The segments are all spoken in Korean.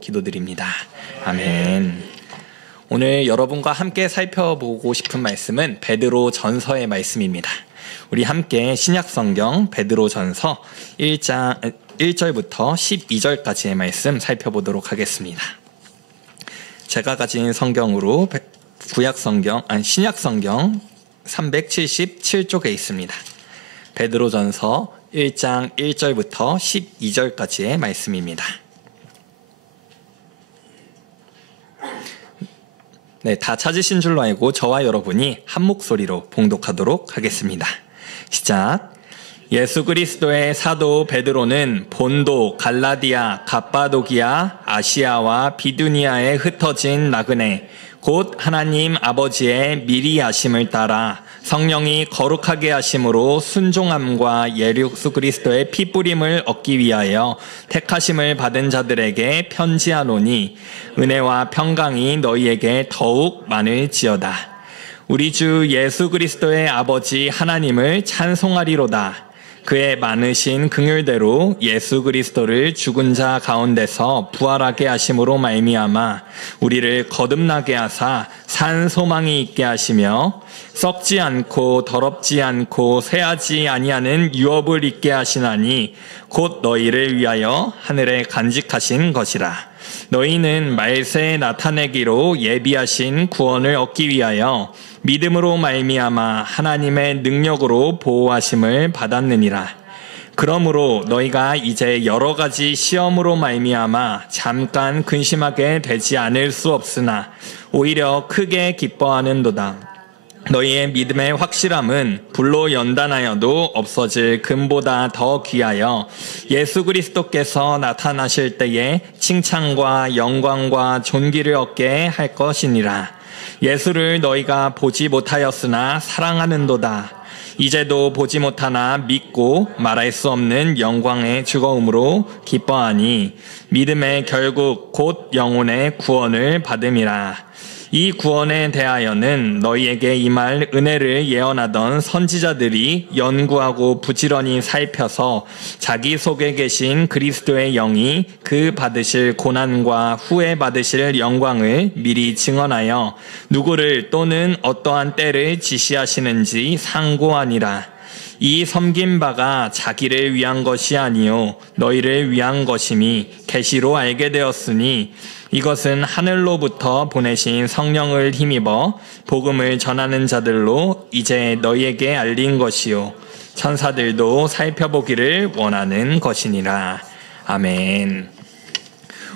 기도드립니다. 아멘. 오늘 여러분과 함께 살펴보고 싶은 말씀은 베드로 전서의 말씀입니다. 우리 함께 신약성경 베드로 전서 1장 1절부터 12절까지의 말씀 살펴보도록 하겠습니다. 제가 가진 성경으로 신약성경 377쪽에 있습니다. 베드로 전서 1장 1절부터 12절까지의 말씀입니다. 네, 다 찾으신 줄로 알고 저와 여러분이 한 목소리로 봉독하도록 하겠습니다. 시작. 예수 그리스도의 사도 베드로는 본도, 갈라디아, 갑바도기아, 아시아와 비두니아에 흩어진 나그네, 곧 하나님 아버지의 미리 아심을 따라 성령이 거룩하게 하심으로 순종함과 예수 그리스도의 피뿌림을 얻기 위하여 택하심을 받은 자들에게 편지하노니 은혜와 평강이 너희에게 더욱 많을지어다. 우리 주 예수 그리스도의 아버지 하나님을 찬송하리로다. 그의 많으신 긍휼대로 예수 그리스도를 죽은 자 가운데서 부활하게 하심으로 말미암아 우리를 거듭나게 하사 산 소망이 있게 하시며 썩지 않고 더럽지 않고 쇠하지 아니하는 유업을 있게 하시나니 곧 너희를 위하여 하늘에 간직하신 것이라. 너희는 말세에 나타내기로 예비하신 구원을 얻기 위하여 믿음으로 말미암아 하나님의 능력으로 보호하심을 받았느니라. 그러므로 너희가 이제 여러 가지 시험으로 말미암아 잠깐 근심하게 되지 않을 수 없으나 오히려 크게 기뻐하는도다. 너희의 믿음의 확실함은 불로 연단하여도 없어질 금보다 더 귀하여 예수 그리스도께서 나타나실 때에 칭찬과 영광과 존귀를 얻게 할 것이니라. 예수를 너희가 보지 못하였으나 사랑하는도다. 이제도 보지 못하나 믿고 말할 수 없는 영광의 즐거움으로 기뻐하니 믿음의 결국 곧 영혼의 구원을 받음이라. 이 구원에 대하여는 너희에게 임할 은혜를 예언하던 선지자들이 연구하고 부지런히 살펴서 자기 속에 계신 그리스도의 영이 그 받으실 고난과 후에 받으실 영광을 미리 증언하여 누구를 또는 어떠한 때를 지시하시는지 상고하니라. 이 섬긴 바가 자기를 위한 것이 아니요 너희를 위한 것임이 계시로 알게 되었으니 이것은 하늘로부터 보내신 성령을 힘입어 복음을 전하는 자들로 이제 너희에게 알린 것이요 천사들도 살펴보기를 원하는 것이니라. 아멘.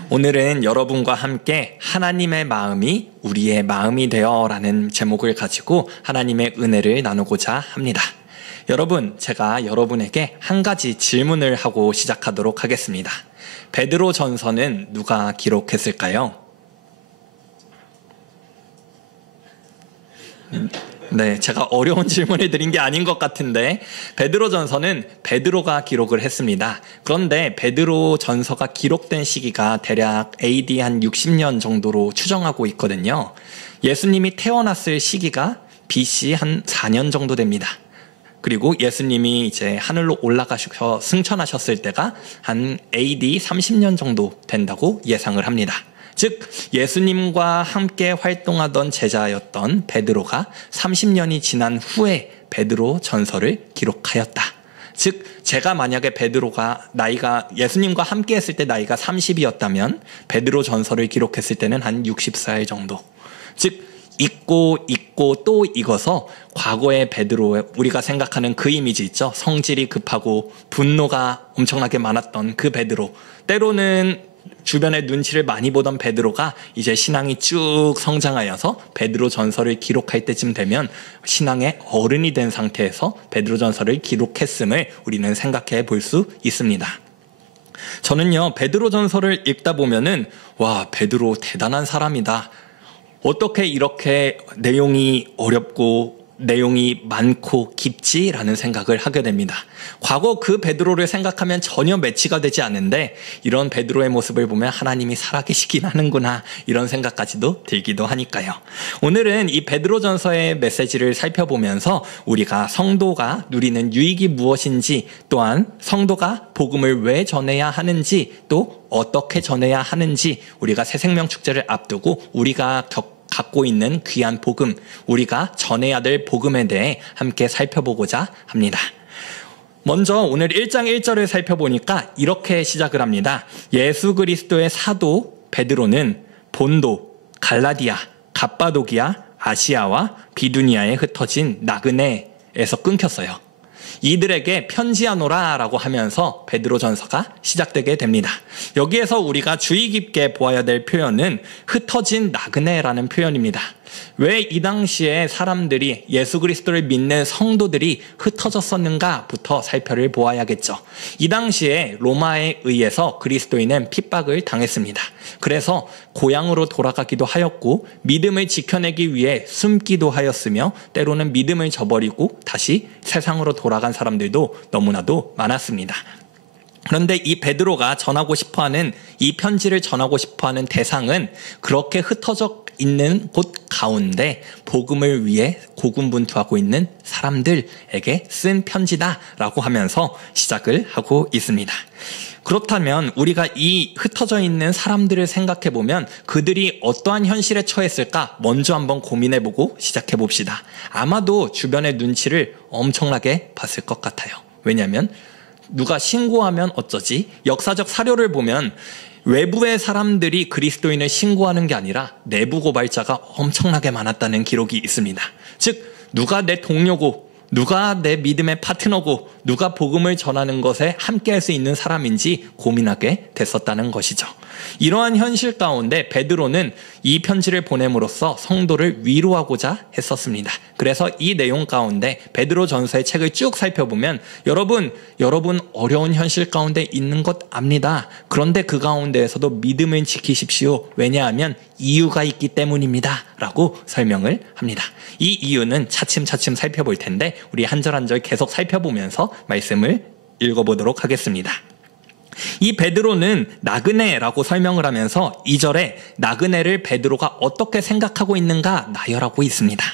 오늘은 여러분과 함께 하나님의 마음이 우리의 마음이 되어라는 제목을 가지고 하나님의 은혜를 나누고자 합니다. 여러분, 제가 여러분에게 한 가지 질문을 하고 시작하도록 하겠습니다. 베드로 전서는 누가 기록했을까요? 네, 제가 어려운 질문을 드린 게 아닌 것 같은데 베드로 전서는 베드로가 기록을 했습니다. 그런데 베드로 전서가 기록된 시기가 대략 AD 한 60년 정도로 추정하고 있거든요. 예수님이 태어났을 시기가 BC 한 4년 정도 됩니다. 그리고 예수님이 이제 하늘로 올라가셔서 승천하셨을 때가 한 AD 30년 정도 된다고 예상을 합니다. 즉 예수님과 함께 활동하던 제자였던 베드로가 30년이 지난 후에 베드로 전서를 기록하였다. 즉 제가 만약에 베드로가 나이가 예수님과 함께 했을 때 나이가 30이었다면 베드로 전서를 기록했을 때는 한 60살 정도. 즉 잊고 또 익어서 과거의 베드로, 우리가 생각하는 그 이미지 있죠. 성질이 급하고 분노가 엄청나게 많았던 그 베드로, 때로는 주변의 눈치를 많이 보던 베드로가 이제 신앙이 쭉 성장하여서 베드로 전서를 기록할 때쯤 되면 신앙의 어른이 된 상태에서 베드로 전서를 기록했음을 우리는 생각해 볼 수 있습니다. 저는요, 베드로 전서를 읽다 보면은 와, 베드로 대단한 사람이다. 어떻게 이렇게 내용이 어렵고 내용이 많고 깊지라는 생각을 하게 됩니다. 과거 그 베드로를 생각하면 전혀 매치가 되지 않는데 이런 베드로의 모습을 보면 하나님이 살아계시긴 하는구나 이런 생각까지도 들기도 하니까요. 오늘은 이 베드로전서의 메시지를 살펴보면서 우리가 성도가 누리는 유익이 무엇인지, 또한 성도가 복음을 왜 전해야 하는지, 또 어떻게 전해야 하는지, 우리가 새생명 축제를 앞두고 우리가 갖고 있는 귀한 복음, 우리가 전해야 될 복음에 대해 함께 살펴보고자 합니다. 먼저 오늘 1장 1절을 살펴보니까 이렇게 시작을 합니다. 예수 그리스도의 사도 베드로는 본도, 갈라디아, 갑바도기아, 아시아와 비두니아에 흩어진 나그네에서 끊겼어요. 이들에게 편지하노라 라고 하면서 베드로전서가 시작되게 됩니다. 여기에서 우리가 주의 깊게 보아야 될 표현은 흩어진 나그네라는 표현입니다. 왜 이 당시에 사람들이, 예수 그리스도를 믿는 성도들이 흩어졌었는가부터 살펴를 보아야겠죠. 이 당시에 로마에 의해서 그리스도인은 핍박을 당했습니다. 그래서 고향으로 돌아가기도 하였고 믿음을 지켜내기 위해 숨기도 하였으며 때로는 믿음을 저버리고 다시 세상으로 돌아간 사람들도 너무나도 많았습니다. 그런데 이 베드로가 전하고 싶어하는, 이 편지를 전하고 싶어하는 대상은 그렇게 흩어져 있는 곳 가운데 복음을 위해 고군분투하고 있는 사람들에게 쓴 편지다라고 하면서 시작을 하고 있습니다. 그렇다면 우리가 이 흩어져 있는 사람들을 생각해 보면 그들이 어떠한 현실에 처했을까 먼저 한번 고민해 보고 시작해 봅시다. 아마도 주변의 눈치를 엄청나게 봤을 것 같아요. 왜냐하면 누가 신고하면 어쩌지? 역사적 사료를 보면 외부의 사람들이 그리스도인을 신고하는 게 아니라 내부 고발자가 엄청나게 많았다는 기록이 있습니다. 즉 누가 내 동료고, 누가 내 믿음의 파트너고, 누가 복음을 전하는 것에 함께할 수 있는 사람인지 고민하게 됐었다는 것이죠. 이러한 현실 가운데 베드로는 이 편지를 보냄으로써 성도를 위로하고자 했었습니다. 그래서 이 내용 가운데 베드로 전서의 책을 쭉 살펴보면 여러분 어려운 현실 가운데 있는 것 압니다. 그런데 그 가운데에서도 믿음을 지키십시오. 왜냐하면 이유가 있기 때문입니다. 라고 설명을 합니다. 이 이유는 차츰차츰 살펴볼 텐데 우리 한 절 한 절 계속 살펴보면서 말씀을 읽어보도록 하겠습니다. 이 베드로는 나그네라고 설명을 하면서 2절에 나그네를 베드로가 어떻게 생각하고 있는가 나열하고 있습니다.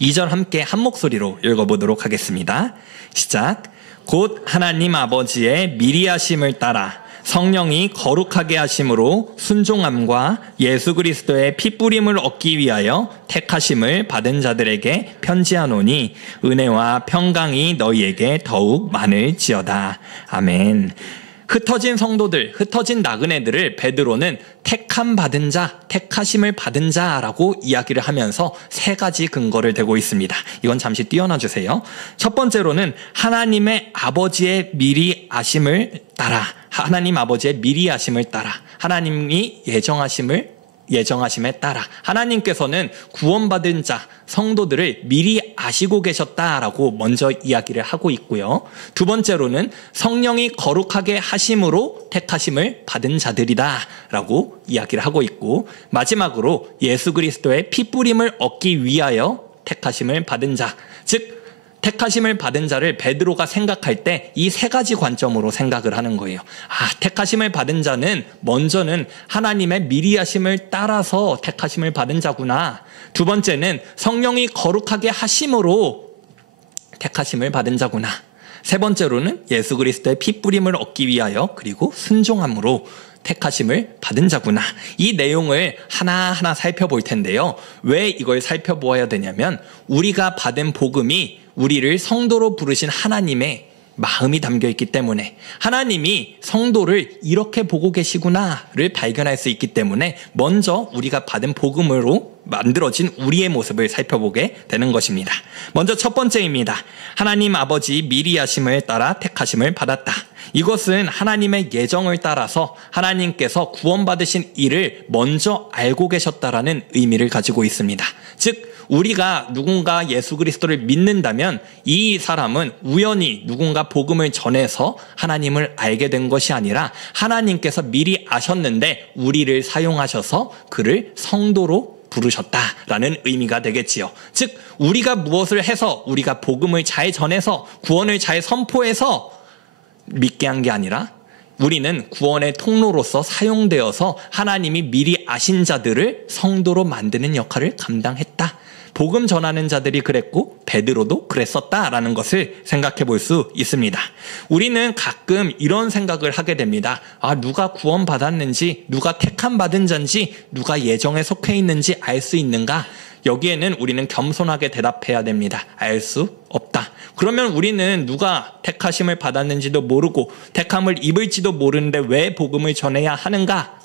2절 함께 한 목소리로 읽어보도록 하겠습니다. 시작. 곧 하나님 아버지의 미리 하심을 따라 성령이 거룩하게 하심으로 순종함과 예수 그리스도의 피뿌림을 얻기 위하여 택하심을 받은 자들에게 편지하노니 은혜와 평강이 너희에게 더욱 많을지어다. 아멘. 흩어진 성도들, 흩어진 나그네들을 베드로는 택함 받은 자, 택하심을 받은 자라고 이야기를 하면서 세 가지 근거를 대고 있습니다. 이건 잠시 띄워놔 주세요. 첫 번째로는 하나님의 아버지의 미리 아심을 따라, 하나님 아버지의 미리 아심을 따라, 하나님이 예정하심에 따라 하나님께서는 구원받은 자, 성도들을 미리 아시고 계셨다라고 먼저 이야기를 하고 있고요. 두 번째로는 성령이 거룩하게 하심으로 택하심을 받은 자들이다라고 이야기를 하고 있고, 마지막으로 예수 그리스도의 피뿌림을 얻기 위하여 택하심을 받은 자, 즉 택하심을 받은 자를 베드로가 생각할 때 이 세 가지 관점으로 생각을 하는 거예요. 택하심을 받은 자는 먼저는 하나님의 미리 하심을 따라서 택하심을 받은 자구나. 두 번째는 성령이 거룩하게 하심으로 택하심을 받은 자구나. 세 번째로는 예수 그리스도의 피뿌림을 얻기 위하여 그리고 순종함으로 택하심을 받은 자구나. 이 내용을 하나하나 살펴볼 텐데요. 왜 이걸 살펴보아야 되냐면 우리가 받은 복음이 우리를 성도로 부르신 하나님의 마음이 담겨있기 때문에, 하나님이 성도를 이렇게 보고 계시구나를 발견할 수 있기 때문에 먼저 우리가 받은 복음으로 만들어진 우리의 모습을 살펴보게 되는 것입니다. 먼저 첫 번째입니다. 하나님 아버지 미리 하심을 따라 택하심을 받았다. 이것은 하나님의 예정을 따라서 하나님께서 구원받으신 이를 먼저 알고 계셨다라는 의미를 가지고 있습니다. 즉 우리가 누군가 예수 그리스도를 믿는다면 이 사람은 우연히 누군가 복음을 전해서 하나님을 알게 된 것이 아니라 하나님께서 미리 아셨는데 우리를 사용하셔서 그를 성도로 부르셨다라는 의미가 되겠지요. 즉 우리가 무엇을 해서 우리가 복음을 잘 전해서 구원을 잘 선포해서 믿게 한 게 아니라 우리는 구원의 통로로서 사용되어서 하나님이 미리 아신 자들을 성도로 만드는 역할을 감당했다. 복음 전하는 자들이 그랬고 베드로도 그랬었다라는 것을 생각해 볼 수 있습니다. 우리는 가끔 이런 생각을 하게 됩니다. 누가 구원 받았는지, 누가 택함 받은 자인지, 누가 예정에 속해 있는지 알 수 있는가? 여기에는 우리는 겸손하게 대답해야 됩니다. 알 수 없다. 그러면 우리는 누가 택하심을 받았는지도 모르고 택함을 입을지도 모르는데 왜 복음을 전해야 하는가?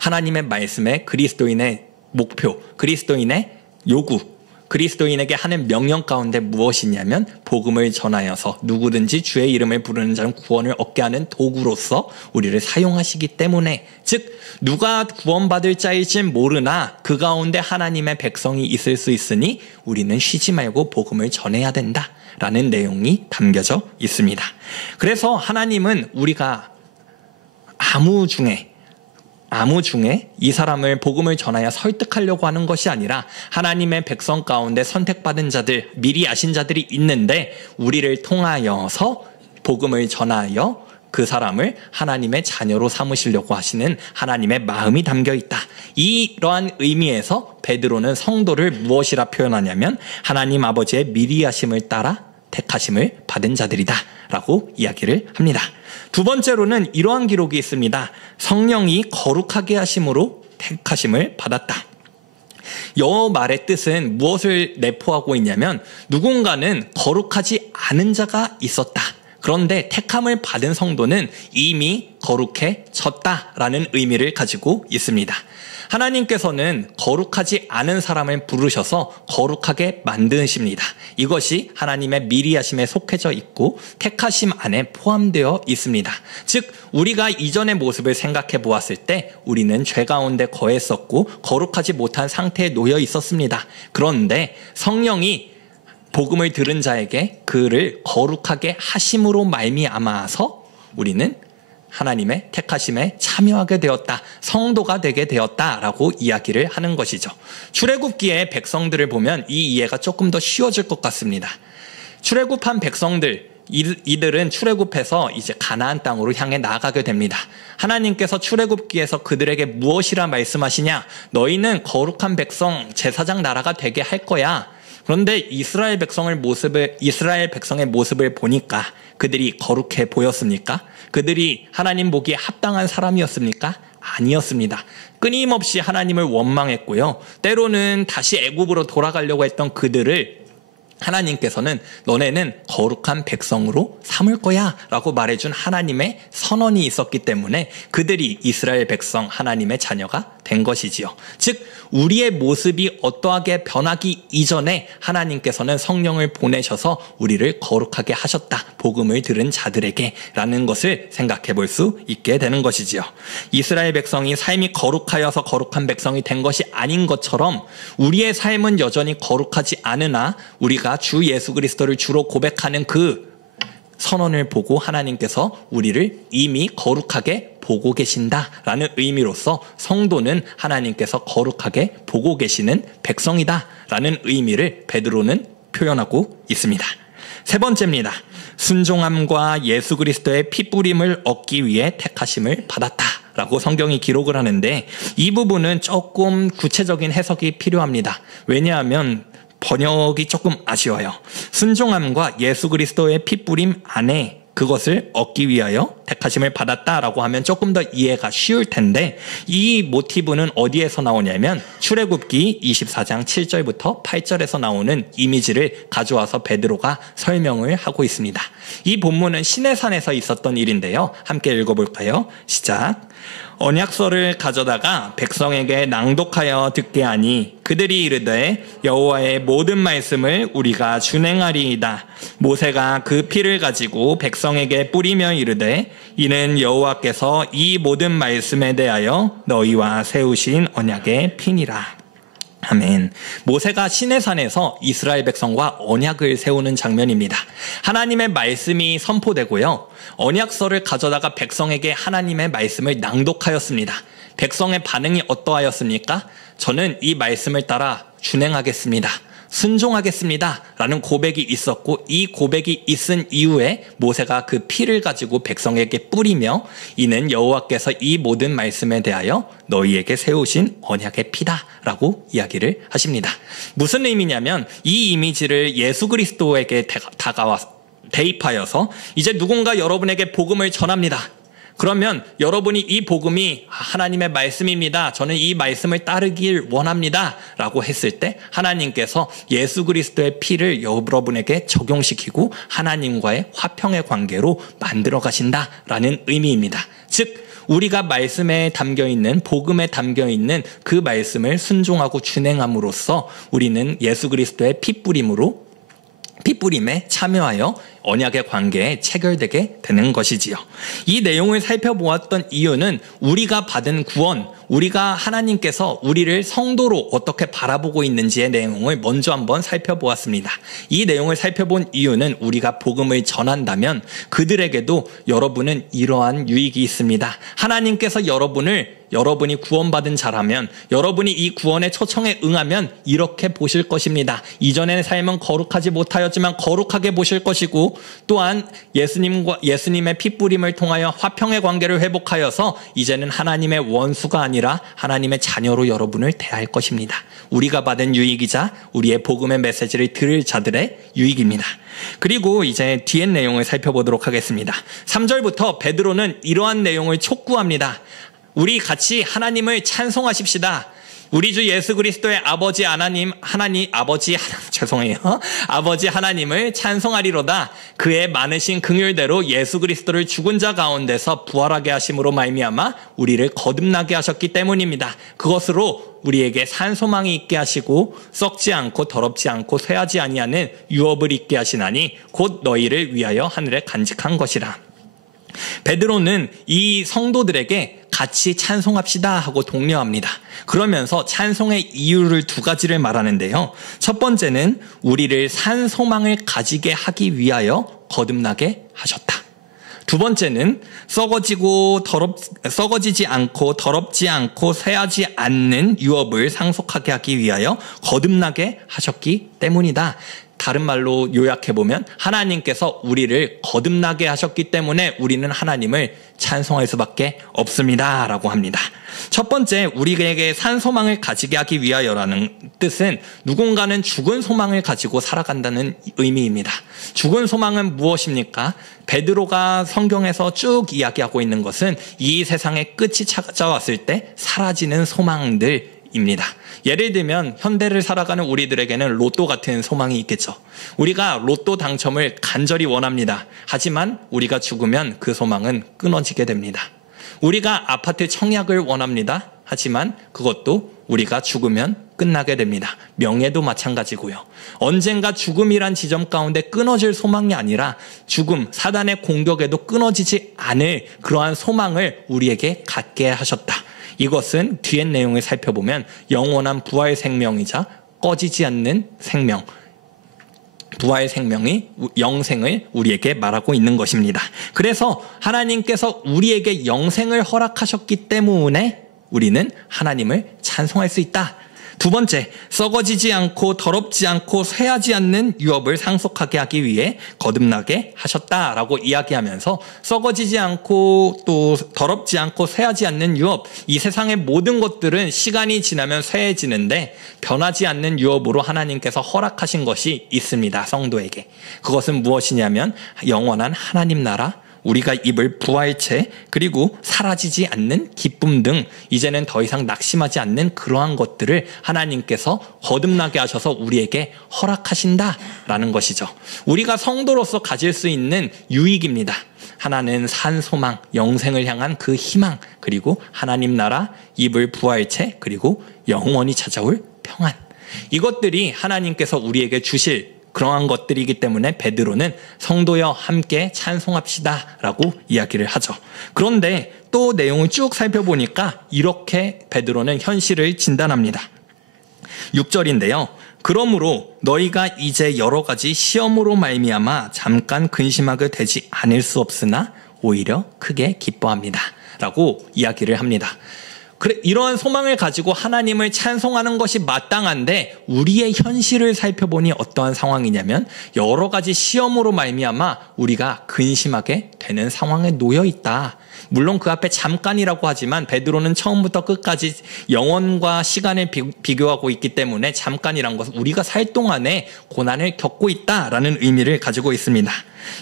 하나님의 말씀에 그리스도인의 목표, 그리스도인의 요구, 그리스도인에게 하는 명령 가운데 무엇이냐면 복음을 전하여서 누구든지 주의 이름을 부르는 자는 구원을 얻게 하는 도구로서 우리를 사용하시기 때문에, 즉 누가 구원받을 자일진 모르나 그 가운데 하나님의 백성이 있을 수 있으니 우리는 쉬지 말고 복음을 전해야 된다라는 내용이 담겨져 있습니다. 그래서 하나님은 우리가 아무 중에 이 사람을 복음을 전하여 설득하려고 하는 것이 아니라 하나님의 백성 가운데 선택받은 자들, 미리 아신 자들이 있는데 우리를 통하여서 복음을 전하여 그 사람을 하나님의 자녀로 삼으시려고 하시는 하나님의 마음이 담겨 있다. 이러한 의미에서 베드로는 성도를 무엇이라 표현하냐면 하나님 아버지의 미리 하심을 따라 택하심을 받은 자들이다 라고 이야기를 합니다. 두 번째로는 이러한 기록이 있습니다. 성령이 거룩하게 하심으로 택하심을 받았다. 이 말의 뜻은 무엇을 내포하고 있냐면 누군가는 거룩하지 않은 자가 있었다. 그런데 택함을 받은 성도는 이미 거룩해졌다라는 의미를 가지고 있습니다. 하나님께서는 거룩하지 않은 사람을 부르셔서 거룩하게 만드십니다. 이것이 하나님의 미리 하심에 속해져 있고 택하심 안에 포함되어 있습니다. 즉 우리가 이전의 모습을 생각해 보았을 때 우리는 죄 가운데 거했었고 거룩하지 못한 상태에 놓여 있었습니다. 그런데 성령이 복음을 들은 자에게 그를 거룩하게 하심으로 말미암아서 우리는 하나님의 택하심에 참여하게 되었다. 성도가 되게 되었다라고 이야기를 하는 것이죠. 출애굽기의 백성들을 보면 이 이해가 조금 더 쉬워질 것 같습니다. 출애굽한 백성들, 이들은 출애굽해서 이제 가나안 땅으로 향해 나아가게 됩니다. 하나님께서 출애굽기에서 그들에게 무엇이라 말씀하시냐? 너희는 거룩한 백성, 제사장 나라가 되게 할 거야. 그런데 이스라엘 백성의 모습을 보니까 그들이 거룩해 보였습니까? 그들이 하나님 보기에 합당한 사람이었습니까? 아니었습니다. 끊임없이 하나님을 원망했고요. 때로는 다시 애굽으로 돌아가려고 했던 그들을 하나님께서는 너네는 거룩한 백성으로 삼을 거야 라고 말해준 하나님의 선언이 있었기 때문에 그들이 이스라엘 백성 하나님의 자녀가 된 것이지요. 즉 우리의 모습이 어떠하게 변하기 이전에 하나님께서는 성령을 보내셔서 우리를 거룩하게 하셨다. 복음을 들은 자들에게 라는 것을 생각해 볼 수 있게 되는 것이지요. 이스라엘 백성이 삶이 거룩하여서 거룩한 백성이 된 것이 아닌 것처럼 우리의 삶은 여전히 거룩하지 않으나 우리가 주 예수 그리스도를 주로 고백하는 그 선언을 보고 하나님께서 우리를 이미 거룩하게 보고 계신다라는 의미로서 성도는 하나님께서 거룩하게 보고 계시는 백성이다라는 의미를 베드로는 표현하고 있습니다. 세 번째입니다. 순종함과 예수 그리스도의 피뿌림을 얻기 위해 택하심을 받았다라고 성경이 기록을 하는데 이 부분은 조금 구체적인 해석이 필요합니다. 왜냐하면 번역이 조금 아쉬워요. 순종함과 예수 그리스도의 피뿌림 안에 그것을 얻기 위하여 택하심을 받았다라고 하면 조금 더 이해가 쉬울 텐데 이 모티브는 어디에서 나오냐면 출애굽기 24장 7절부터 8절에서 나오는 이미지를 가져와서 베드로가 설명을 하고 있습니다. 이 본문은 시내산에서 있었던 일인데요. 함께 읽어볼까요? 시작. 언약서를 가져다가 백성에게 낭독하여 듣게 하니 그들이 이르되 여호와의 모든 말씀을 우리가 준행하리이다. 모세가 그 피를 가지고 백성에게 뿌리며 이르되 이는 여호와께서 이 모든 말씀에 대하여 너희와 세우신 언약의 피니라. 아멘. 모세가 시내산에서 이스라엘 백성과 언약을 세우는 장면입니다. 하나님의 말씀이 선포되고요. 언약서를 가져다가 백성에게 하나님의 말씀을 낭독하였습니다. 백성의 반응이 어떠하였습니까? 저는 이 말씀을 따라 준행하겠습니다. 순종하겠습니다. 라는 고백이 있었고, 이 고백이 있은 이후에 모세가 그 피를 가지고 백성에게 뿌리며, 이는 여호와께서 이 모든 말씀에 대하여 너희에게 세우신 언약의 피다 라고 이야기를 하십니다. 무슨 의미냐면 이 이미지를 예수 그리스도에게 대입하여서 이제 누군가 여러분에게 복음을 전합니다. 그러면 여러분이 이 복음이 하나님의 말씀입니다. 저는 이 말씀을 따르길 원합니다. 라고 했을 때 하나님께서 예수 그리스도의 피를 여러분에게 적용시키고 하나님과의 화평의 관계로 만들어 가신다라는 의미입니다. 즉 우리가 말씀에 담겨있는 복음에 담겨있는 그 말씀을 순종하고 준행함으로써 우리는 예수 그리스도의 피뿌림에 참여하여 언약의 관계에 체결되게 되는 것이지요. 이 내용을 살펴보았던 이유는 우리가 받은 구원, 우리가 하나님께서 우리를 성도로 어떻게 바라보고 있는지의 내용을 먼저 한번 살펴보았습니다. 이 내용을 살펴본 이유는 우리가 복음을 전한다면 그들에게도 여러분은 이러한 유익이 있습니다. 하나님께서 여러분이 구원받은 자라면 여러분이 이 구원의 초청에 응하면 이렇게 보실 것입니다. 이전의 삶은 거룩하지 못하였지만 거룩하게 보실 것이고 또한 예수님의 피뿌림을 통하여 화평의 관계를 회복하여서 이제는 하나님의 원수가 아니라 하나님의 자녀로 여러분을 대할 것입니다. 우리가 받은 유익이자 우리의 복음의 메시지를 들을 자들의 유익입니다. 그리고 이제 뒤의 내용을 살펴보도록 하겠습니다. 3절부터 베드로는 이러한 내용을 촉구합니다. 우리 같이 하나님을 찬송하십시다. 우리 주 예수 그리스도의 아버지 하나님을 찬송하리로다. 그의 많으신 긍휼대로 예수 그리스도를 죽은 자 가운데서 부활하게 하심으로 말미암아 우리를 거듭나게 하셨기 때문입니다. 그것으로 우리에게 산소망이 있게 하시고 썩지 않고 더럽지 않고 쇠하지 아니하는 유업을 있게 하시나니 곧 너희를 위하여 하늘에 간직한 것이라. 베드로는 이 성도들에게 같이 찬송합시다 하고 독려합니다. 그러면서 찬송의 이유를 두 가지를 말하는데요. 첫 번째는 우리를 산 소망을 가지게 하기 위하여 거듭나게 하셨다. 두 번째는 썩어지지 않고 더럽지 않고 쇠하지 않는 유업을 상속하게 하기 위하여 거듭나게 하셨기 때문이다. 다른 말로 요약해보면 하나님께서 우리를 거듭나게 하셨기 때문에 우리는 하나님을 찬송할 수밖에 없습니다 라고 합니다. 첫 번째, 우리에게 산 소망을 가지게 하기 위하여라는 뜻은 누군가는 죽은 소망을 가지고 살아간다는 의미입니다. 죽은 소망은 무엇입니까? 베드로가 성경에서 쭉 이야기하고 있는 것은 이 세상의 끝이 찾아왔을 때 사라지는 소망들입니다. 예를 들면 현대를 살아가는 우리들에게는 로또 같은 소망이 있겠죠. 우리가 로또 당첨을 간절히 원합니다. 하지만 우리가 죽으면 그 소망은 끊어지게 됩니다. 우리가 아파트 청약을 원합니다. 하지만 그것도 우리가 죽으면 끝나게 됩니다. 명예도 마찬가지고요. 언젠가 죽음이란 지점 가운데 끊어질 소망이 아니라 죽음, 사단의 공격에도 끊어지지 않을 그러한 소망을 우리에게 갖게 하셨다. 이것은 뒤의 내용을 살펴보면 영원한 부활 생명이자 꺼지지 않는 생명, 부활 생명이 영생을 우리에게 말하고 있는 것입니다. 그래서 하나님께서 우리에게 영생을 허락하셨기 때문에 우리는 하나님을 찬송할 수 있다. 두 번째, 썩어지지 않고 더럽지 않고 쇠하지 않는 유업을 상속하게 하기 위해 거듭나게 하셨다라고 이야기하면서 썩어지지 않고 또 더럽지 않고 쇠하지 않는 유업, 이 세상의 모든 것들은 시간이 지나면 쇠해지는데 변하지 않는 유업으로 하나님께서 허락하신 것이 있습니다. 성도에게. 그것은 무엇이냐면 영원한 하나님 나라, 우리가 입을 부활체, 그리고 사라지지 않는 기쁨 등 이제는 더 이상 낙심하지 않는 그러한 것들을 하나님께서 거듭나게 하셔서 우리에게 허락하신다라는 것이죠. 우리가 성도로서 가질 수 있는 유익입니다. 하나는 산 소망, 영생을 향한 그 희망, 그리고 하나님 나라, 입을 부활체, 그리고 영원히 찾아올 평안. 이것들이 하나님께서 우리에게 주실 그러한 것들이기 때문에 베드로는 성도여 함께 찬송합시다 라고 이야기를 하죠. 그런데 또 내용을 쭉 살펴보니까 이렇게 베드로는 현실을 진단합니다. 6절인데요. 그러므로 너희가 이제 여러 가지 시험으로 말미암아 잠깐 근심하게 되지 않을 수 없으나 오히려 크게 기뻐합니다 라고 이야기를 합니다. 그래, 이러한 소망을 가지고 하나님을 찬송하는 것이 마땅한데 우리의 현실을 살펴보니 어떠한 상황이냐면 여러 가지 시험으로 말미암아 우리가 근심하게 되는 상황에 놓여 있다. 물론 그 앞에 잠깐이라고 하지만 베드로는 처음부터 끝까지 영혼과 시간을 비교하고 있기 때문에 잠깐이란 것은 우리가 살 동안에 고난을 겪고 있다라는 의미를 가지고 있습니다.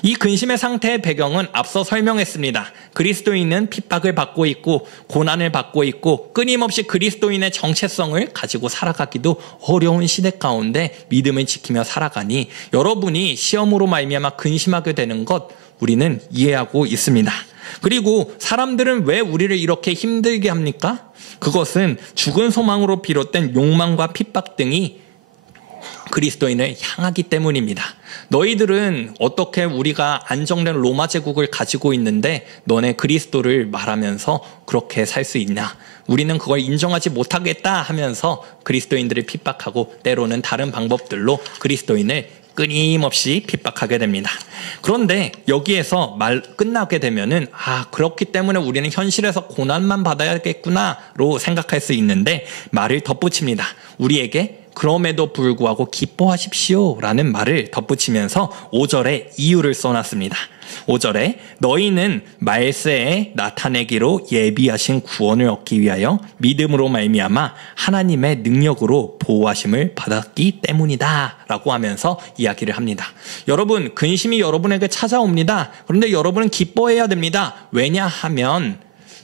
이 근심의 상태의 배경은 앞서 설명했습니다. 그리스도인은 핍박을 받고 있고 고난을 받고 있고 끊임없이 그리스도인의 정체성을 가지고 살아가기도 어려운 시대 가운데 믿음을 지키며 살아가니 여러분이 시험으로 말미암아 근심하게 되는 것 우리는 이해하고 있습니다. 그리고 사람들은 왜 우리를 이렇게 힘들게 합니까? 그것은 죽은 소망으로 비롯된 욕망과 핍박 등이 그리스도인을 향하기 때문입니다. 너희들은 어떻게 우리가 안정된 로마 제국을 가지고 있는데 너네 그리스도를 말하면서 그렇게 살 수 있냐? 우리는 그걸 인정하지 못하겠다 하면서 그리스도인들을 핍박하고 때로는 다른 방법들로 그리스도인을 끊임없이 핍박하게 됩니다. 그런데 여기에서 말 끝나게 되면은 그렇기 때문에 우리는 현실에서 고난만 받아야겠구나로 생각할 수 있는데 말을 덧붙입니다. 우리에게 그럼에도 불구하고 기뻐하십시오 라는 말을 덧붙이면서 5절에 이유를 써놨습니다. 5절에 너희는 말세에 나타내기로 예비하신 구원을 얻기 위하여 믿음으로 말미암아 하나님의 능력으로 보호하심을 받았기 때문이다 라고 하면서 이야기를 합니다. 여러분, 근심이 여러분에게 찾아옵니다. 그런데 여러분은 기뻐해야 됩니다. 왜냐하면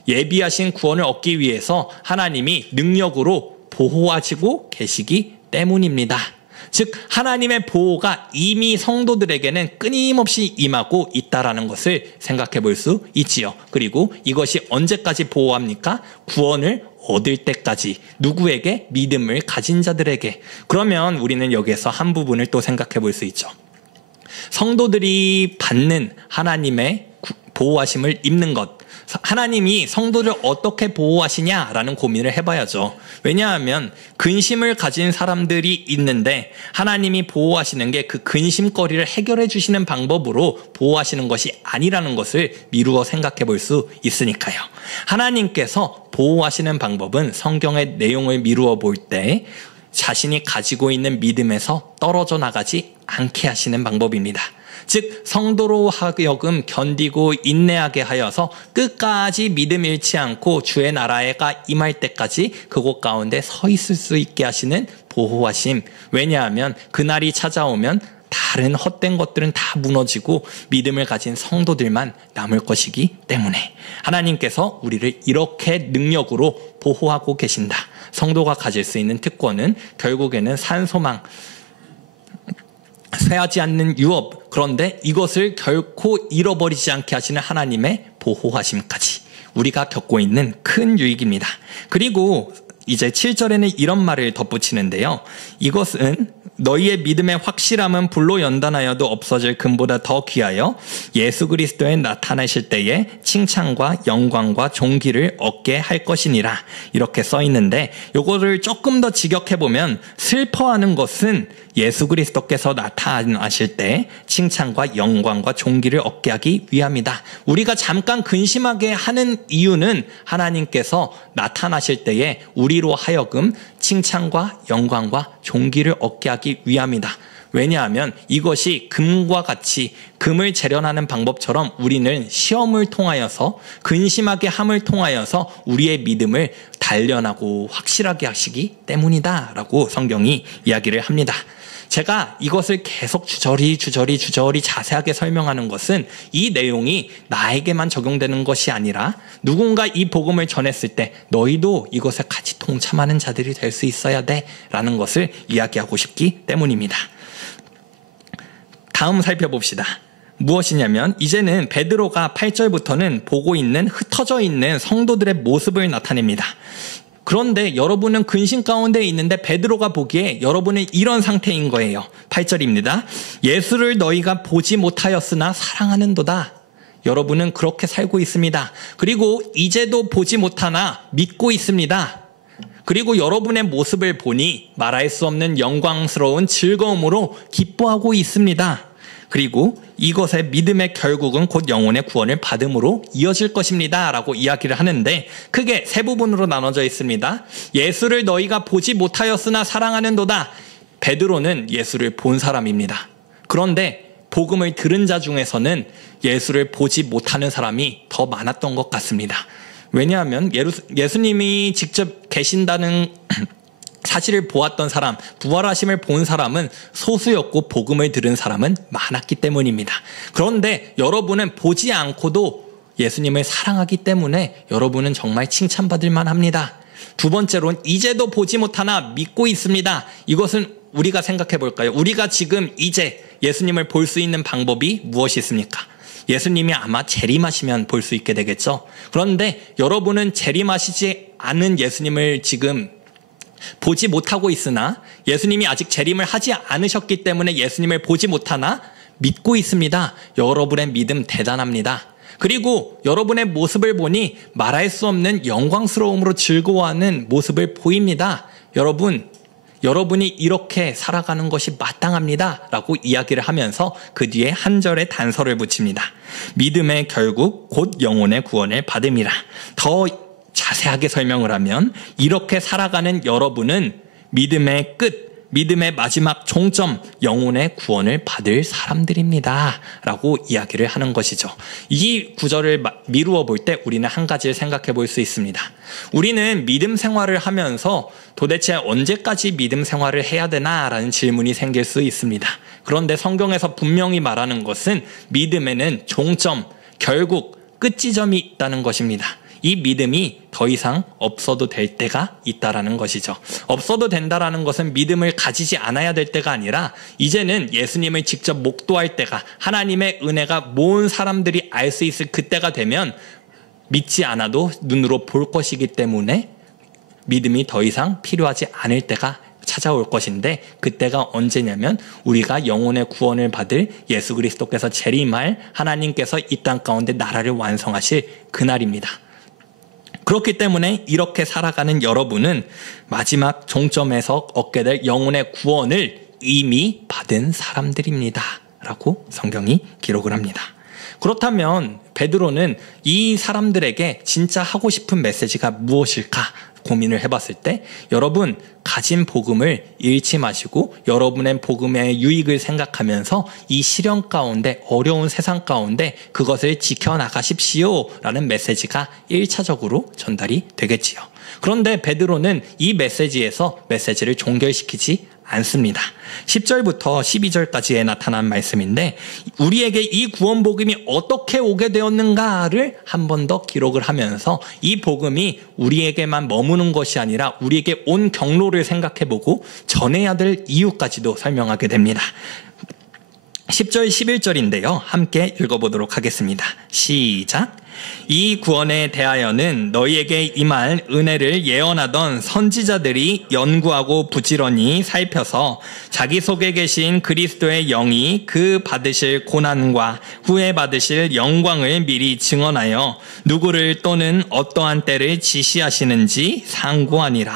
예비하신 구원을 얻기 위해서 하나님이 능력으로 보호하시고 계시기 때문입니다. 즉 하나님의 보호가 이미 성도들에게는 끊임없이 임하고 있다라는 것을 생각해 볼 수 있지요. 그리고 이것이 언제까지 보호합니까? 구원을 얻을 때까지. 누구에게? 믿음을 가진 자들에게. 그러면 우리는 여기에서 한 부분을 또 생각해 볼 수 있죠. 성도들이 받는 하나님의 보호하심을 입는 것, 하나님이 성도를 어떻게 보호하시냐라는 고민을 해봐야죠. 왜냐하면 근심을 가진 사람들이 있는데 하나님이 보호하시는 게 그 근심거리를 해결해 주시는 방법으로 보호하시는 것이 아니라는 것을 미루어 생각해 볼 수 있으니까요. 하나님께서 보호하시는 방법은 성경의 내용을 미루어 볼 때 자신이 가지고 있는 믿음에서 떨어져 나가지 않게 하시는 방법입니다. 즉 성도로 하여금 견디고 인내하게 하여서 끝까지 믿음 잃지 않고 주의 나라가 임할 때까지 그곳 가운데 서 있을 수 있게 하시는 보호하심. 왜냐하면 그날이 찾아오면 다른 헛된 것들은 다 무너지고 믿음을 가진 성도들만 남을 것이기 때문에 하나님께서 우리를 이렇게 능력으로 보호하고 계신다. 성도가 가질 수 있는 특권은 결국에는 산소망, 쇠하지 않는 유업, 그런데 이것을 결코 잃어버리지 않게 하시는 하나님의 보호하심까지 우리가 겪고 있는 큰 유익입니다. 그리고 이제 7절에는 이런 말을 덧붙이는데요. 이것은 너희의 믿음의 확실함은 불로 연단하여도 없어질 금보다 더 귀하여 예수 그리스도에 나타나실 때에 칭찬과 영광과 존귀를 얻게 할 것이니라. 이렇게 써 있는데 이거를 조금 더 직역해보면 슬퍼하는 것은 예수 그리스도께서 나타나실 때 칭찬과 영광과 존귀를 얻게 하기 위함이다. 우리가 잠깐 근심하게 하는 이유는 하나님께서 나타나실 때에 우리로 하여금 칭찬과 영광과 존귀를 얻게 하기 위함이다. 왜냐하면 이것이 금과 같이 금을 재련하는 방법처럼 우리는 시험을 통하여서 근심하게 함을 통하여서 우리의 믿음을 단련하고 확실하게 하시기 때문이다 라고 성경이 이야기를 합니다. 제가 이것을 계속 주저리 자세하게 설명하는 것은 이 내용이 나에게만 적용되는 것이 아니라 누군가 이 복음을 전했을 때 너희도 이것에 같이 동참하는 자들이 될 수 있어야 돼 라는 것을 이야기하고 싶기 때문입니다. 다음 살펴봅시다. 무엇이냐면 이제는 베드로가 8절부터는 보고 있는 흩어져 있는 성도들의 모습을 나타냅니다. 그런데 여러분은 근심 가운데 있는데 베드로가 보기에 여러분은 이런 상태인 거예요. 8절입니다. 예수를 너희가 보지 못하였으나 사랑하는도다. 여러분은 그렇게 살고 있습니다. 그리고 이제도 보지 못하나 믿고 있습니다. 그리고 여러분의 모습을 보니 말할 수 없는 영광스러운 즐거움으로 기뻐하고 있습니다. 그리고 이것의 믿음의 결국은 곧 영혼의 구원을 받음으로 이어질 것입니다 라고 이야기를 하는데, 크게 세 부분으로 나눠져 있습니다. 예수를 너희가 보지 못하였으나 사랑하는도다. 베드로는 예수를 본 사람입니다. 그런데 복음을 들은 자 중에서는 예수를 보지 못하는 사람이 더 많았던 것 같습니다. 왜냐하면 예수님이 직접 계신다는 사실을 보았던 사람, 부활하심을 본 사람은 소수였고 복음을 들은 사람은 많았기 때문입니다. 그런데 여러분은 보지 않고도 예수님을 사랑하기 때문에 여러분은 정말 칭찬받을 만합니다. 두 번째로는 이제도 보지 못하나 믿고 있습니다. 이것은 우리가 생각해 볼까요? 우리가 지금 이제 예수님을 볼 수 있는 방법이 무엇이 있습니까? 예수님이 아마 재림하시면 볼 수 있게 되겠죠. 그런데 여러분은 재림하시지 않은 예수님을 지금 보지 못하고 있으나 예수님이 아직 재림을 하지 않으셨기 때문에 예수님을 보지 못하나 믿고 있습니다. 여러분의 믿음 대단합니다. 그리고 여러분의 모습을 보니 말할 수 없는 영광스러움으로 즐거워하는 모습을 보입니다. 여러분이 이렇게 살아가는 것이 마땅합니다 라고 이야기를 하면서 그 뒤에 한 절의 단서를 붙입니다. 믿음의 결국 곧 영혼의 구원을 받음이라. 더 자세하게 설명을 하면 이렇게 살아가는 여러분은 믿음의 끝, 믿음의 마지막 종점, 영혼의 구원을 받을 사람들입니다 라고 이야기를 하는 것이죠. 이 구절을 미루어 볼 때 우리는 한 가지를 생각해 볼 수 있습니다. 우리는 믿음 생활을 하면서 도대체 언제까지 믿음 생활을 해야 되나 라는 질문이 생길 수 있습니다. 그런데 성경에서 분명히 말하는 것은 믿음에는 종점, 결국 끝지점이 있다는 것입니다. 이 믿음이 더 이상 없어도 될 때가 있다라는 것이죠. 없어도 된다라는 것은 믿음을 가지지 않아야 될 때가 아니라 이제는 예수님을 직접 목도할 때가, 하나님의 은혜가 모은 사람들이 알 수 있을 그때가 되면 믿지 않아도 눈으로 볼 것이기 때문에 믿음이 더 이상 필요하지 않을 때가 찾아올 것인데, 그때가 언제냐면 우리가 영혼의 구원을 받을 예수 그리스도께서 재림할 하나님께서 이 땅 가운데 나라를 완성하실 그날입니다. 그렇기 때문에 이렇게 살아가는 여러분은 마지막 종점에서 얻게 될 영혼의 구원을 이미 받은 사람들입니다 라고 성경이 기록을 합니다. 그렇다면 베드로는 이 사람들에게 진짜 하고 싶은 메시지가 무엇일까 고민을 해봤을 때, 여러분 가진 복음을 잃지 마시고 여러분의 복음의 유익을 생각하면서 이 시련 가운데, 어려운 세상 가운데 그것을 지켜나가십시오 라는 메시지가 1차적으로 전달이 되겠지요. 그런데 베드로는 이 메시지에서 메시지를 종결시키지 않습니다. 10절부터 12절까지에 나타난 말씀인데, 우리에게 이 구원 복음이 어떻게 오게 되었는가를 한 번 더 기록을 하면서 이 복음이 우리에게만 머무는 것이 아니라 우리에게 온 경로를 생각해보고 전해야 될 이유까지도 설명하게 됩니다. 10절 11절인데요. 함께 읽어보도록 하겠습니다. 시작. 이 구원에 대하여는 너희에게 임할 은혜를 예언하던 선지자들이 연구하고 부지런히 살펴서 자기 속에 계신 그리스도의 영이 그 받으실 고난과 후에 받으실 영광을 미리 증언하여 누구를 또는 어떠한 때를 지시하시는지 상고하니라.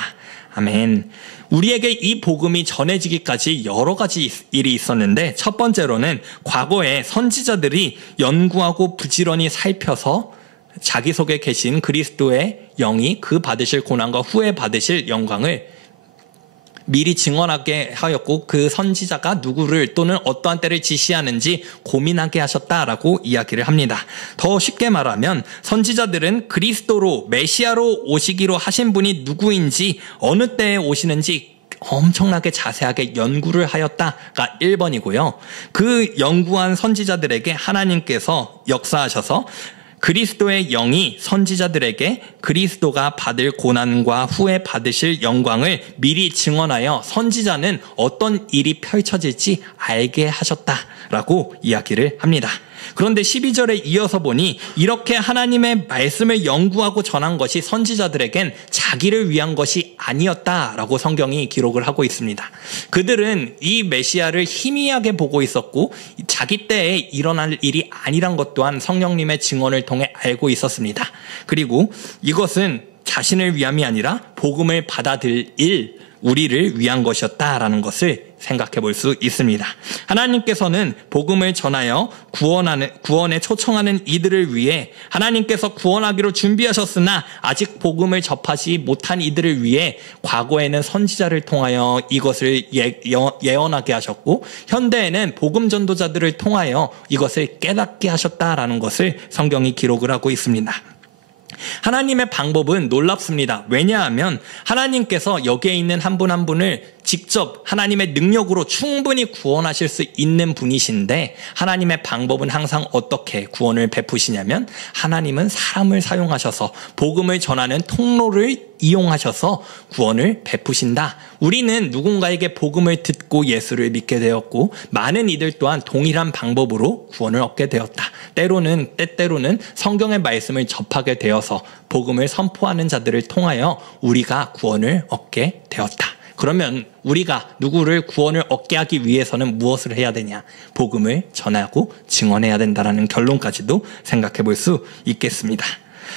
아멘. 우리에게 이 복음이 전해지기까지 여러 가지 일이 있었는데, 첫 번째로는 과거에 선지자들이 연구하고 부지런히 살펴서 자기 속에 계신 그리스도의 영이 그 받으실 고난과 후에 받으실 영광을 미리 증언하게 하였고, 그 선지자가 누구를 또는 어떠한 때를 지시하는지 고민하게 하셨다라고 이야기를 합니다. 더 쉽게 말하면 선지자들은 그리스도로, 메시아로 오시기로 하신 분이 누구인지, 어느 때에 오시는지 엄청나게 자세하게 연구를 하였다가 1번이고요. 그 연구한 선지자들에게 하나님께서 역사하셔서 그리스도의 영이 선지자들에게 그리스도가 받을 고난과 후에 받으실 영광을 미리 증언하여 선지자는 어떤 일이 펼쳐질지 알게 하셨다라고 이야기를 합니다. 그런데 12절에 이어서 보니 이렇게 하나님의 말씀을 연구하고 전한 것이 선지자들에겐 자기를 위한 것이 아니었다라고 성경이 기록을 하고 있습니다. 그들은 이 메시아를 희미하게 보고 있었고 자기 때에 일어날 일이 아니란 것 또한 성령님의 증언을 통해 알고 있었습니다. 그리고 이것은 자신을 위함이 아니라 복음을 받아들일 우리를 위한 것이었다라는 것을 생각해 볼 수 있습니다. 하나님께서는 복음을 전하여 구원에 초청하는 이들을 위해 하나님께서 구원하기로 준비하셨으나 아직 복음을 접하지 못한 이들을 위해 과거에는 선지자를 통하여 이것을 예언하게 하셨고 현대에는 복음 전도자들을 통하여 이것을 깨닫게 하셨다라는 것을 성경이 기록을 하고 있습니다. 하나님의 방법은 놀랍습니다. 왜냐하면 하나님께서 여기에 있는 한 분 한 분을 직접 하나님의 능력으로 충분히 구원하실 수 있는 분이신데 하나님의 방법은 항상 어떻게 구원을 베푸시냐면 하나님은 사람을 사용하셔서 복음을 전하는 통로를 이용하셔서 구원을 베푸신다. 우리는 누군가에게 복음을 듣고 예수를 믿게 되었고 많은 이들 또한 동일한 방법으로 구원을 얻게 되었다. 때때로는 성경의 말씀을 접하게 되어서 복음을 선포하는 자들을 통하여 우리가 구원을 얻게 되었다. 그러면 우리가 누구를 구원을 얻게 하기 위해서는 무엇을 해야 되냐? 복음을 전하고 증언해야 된다는 결론까지도 생각해 볼 수 있겠습니다.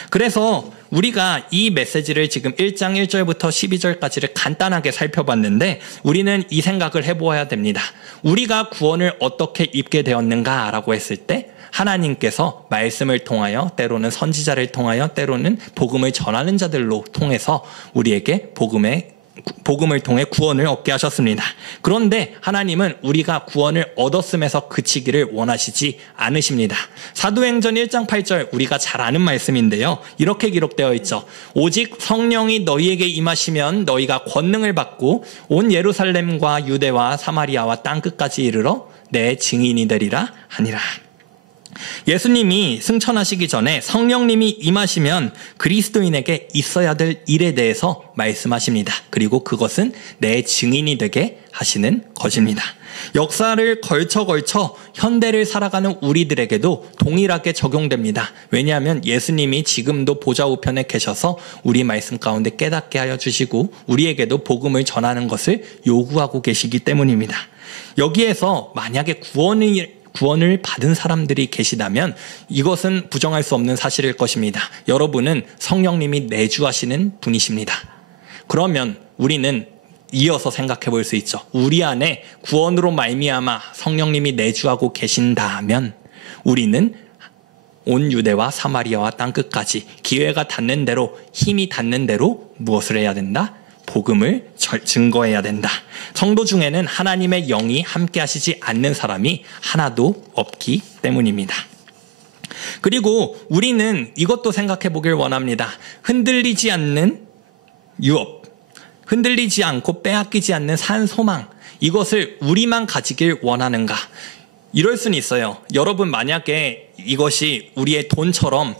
그래서 우리가 이 메시지를 지금 1장 1절부터 12절까지를 간단하게 살펴봤는데 우리는 이 생각을 해보아야 됩니다. 우리가 구원을 어떻게 입게 되었는가라고 했을 때 하나님께서 말씀을 통하여 때로는 선지자를 통하여 때로는 복음을 전하는 자들로 통해서 우리에게 복음을 통해 구원을 얻게 하셨습니다. 그런데 하나님은 우리가 구원을 얻었음에서 그치기를 원하시지 않으십니다. 사도행전 1장 8절 우리가 잘 아는 말씀인데요. 이렇게 기록되어 있죠. 오직 성령이 너희에게 임하시면 너희가 권능을 받고 온 예루살렘과 유대와 사마리아와 땅끝까지 이르러 내 증인이 되리라 하니라. 예수님이 승천하시기 전에 성령님이 임하시면 그리스도인에게 있어야 될 일에 대해서 말씀하십니다. 그리고 그것은 내 증인이 되게 하시는 것입니다. 역사를 걸쳐 현대를 살아가는 우리들에게도 동일하게 적용됩니다. 왜냐하면 예수님이 지금도 보좌 우편에 계셔서 우리 말씀 가운데 깨닫게 하여 주시고 우리에게도 복음을 전하는 것을 요구하고 계시기 때문입니다. 여기에서 만약에 구원을 받은 사람들이 계시다면 이것은 부정할 수 없는 사실일 것입니다. 여러분은 성령님이 내주하시는 분이십니다. 그러면 우리는 이어서 생각해 볼 수 있죠. 우리 안에 구원으로 말미암아 성령님이 내주하고 계신다면 우리는 온 유대와 사마리아와 땅끝까지 기회가 닿는 대로 힘이 닿는 대로 무엇을 해야 된다? 복음을 증거해야 된다. 성도 중에는 하나님의 영이 함께 하시지 않는 사람이 하나도 없기 때문입니다. 그리고 우리는 이것도 생각해 보길 원합니다. 흔들리지 않는 유업, 흔들리지 않고 빼앗기지 않는 산 소망, 이것을 우리만 가지길 원하는가? 이럴 수는 있어요. 여러분 만약에 이것이 우리의 돈처럼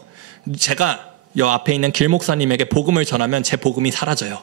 제가 여 앞에 있는 길 목사님에게 복음을 전하면 제 복음이 사라져요.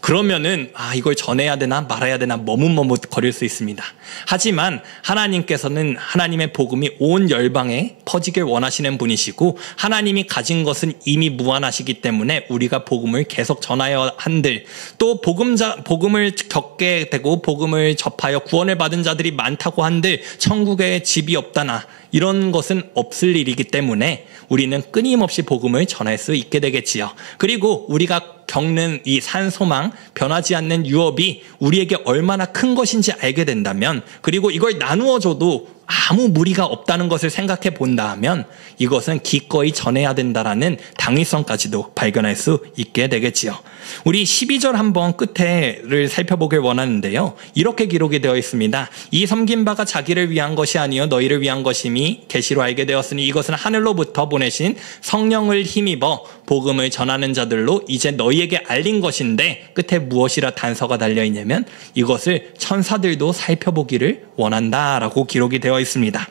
그러면은 이걸 전해야 되나 말아야 되나 머뭇머뭇 거릴 수 있습니다. 하지만 하나님께서는 하나님의 복음이 온 열방에 퍼지길 원하시는 분이시고 하나님이 가진 것은 이미 무한하시기 때문에 우리가 복음을 계속 전하여 한들 또 복음을 겪게 되고 복음을 접하여 구원을 받은 자들이 많다고 한들 천국에 집이 없다나 이런 것은 없을 일이기 때문에 우리는 끊임없이 복음을 전할 수 있게 되겠지요. 그리고 우리가 겪는 이 산소망, 변하지 않는 유업이 우리에게 얼마나 큰 것인지 알게 된다면 그리고 이걸 나누어줘도 아무 무리가 없다는 것을 생각해 본다면 이것은 기꺼이 전해야 된다라는 당위성까지도 발견할 수 있게 되겠지요. 우리 12절 한번 끝에를 살펴보길 원하는데요. 이렇게 기록이 되어 있습니다. 이 섬긴 바가 자기를 위한 것이 아니요 너희를 위한 것임이 계시로 알게 되었으니 이것은 하늘로부터 보내신 성령을 힘입어 복음을 전하는 자들로 이제 너희에게 알린 것인데 끝에 무엇이라 단서가 달려있냐면 이것을 천사들도 살펴보기를 원한다라고 기록이 되어 있습니다.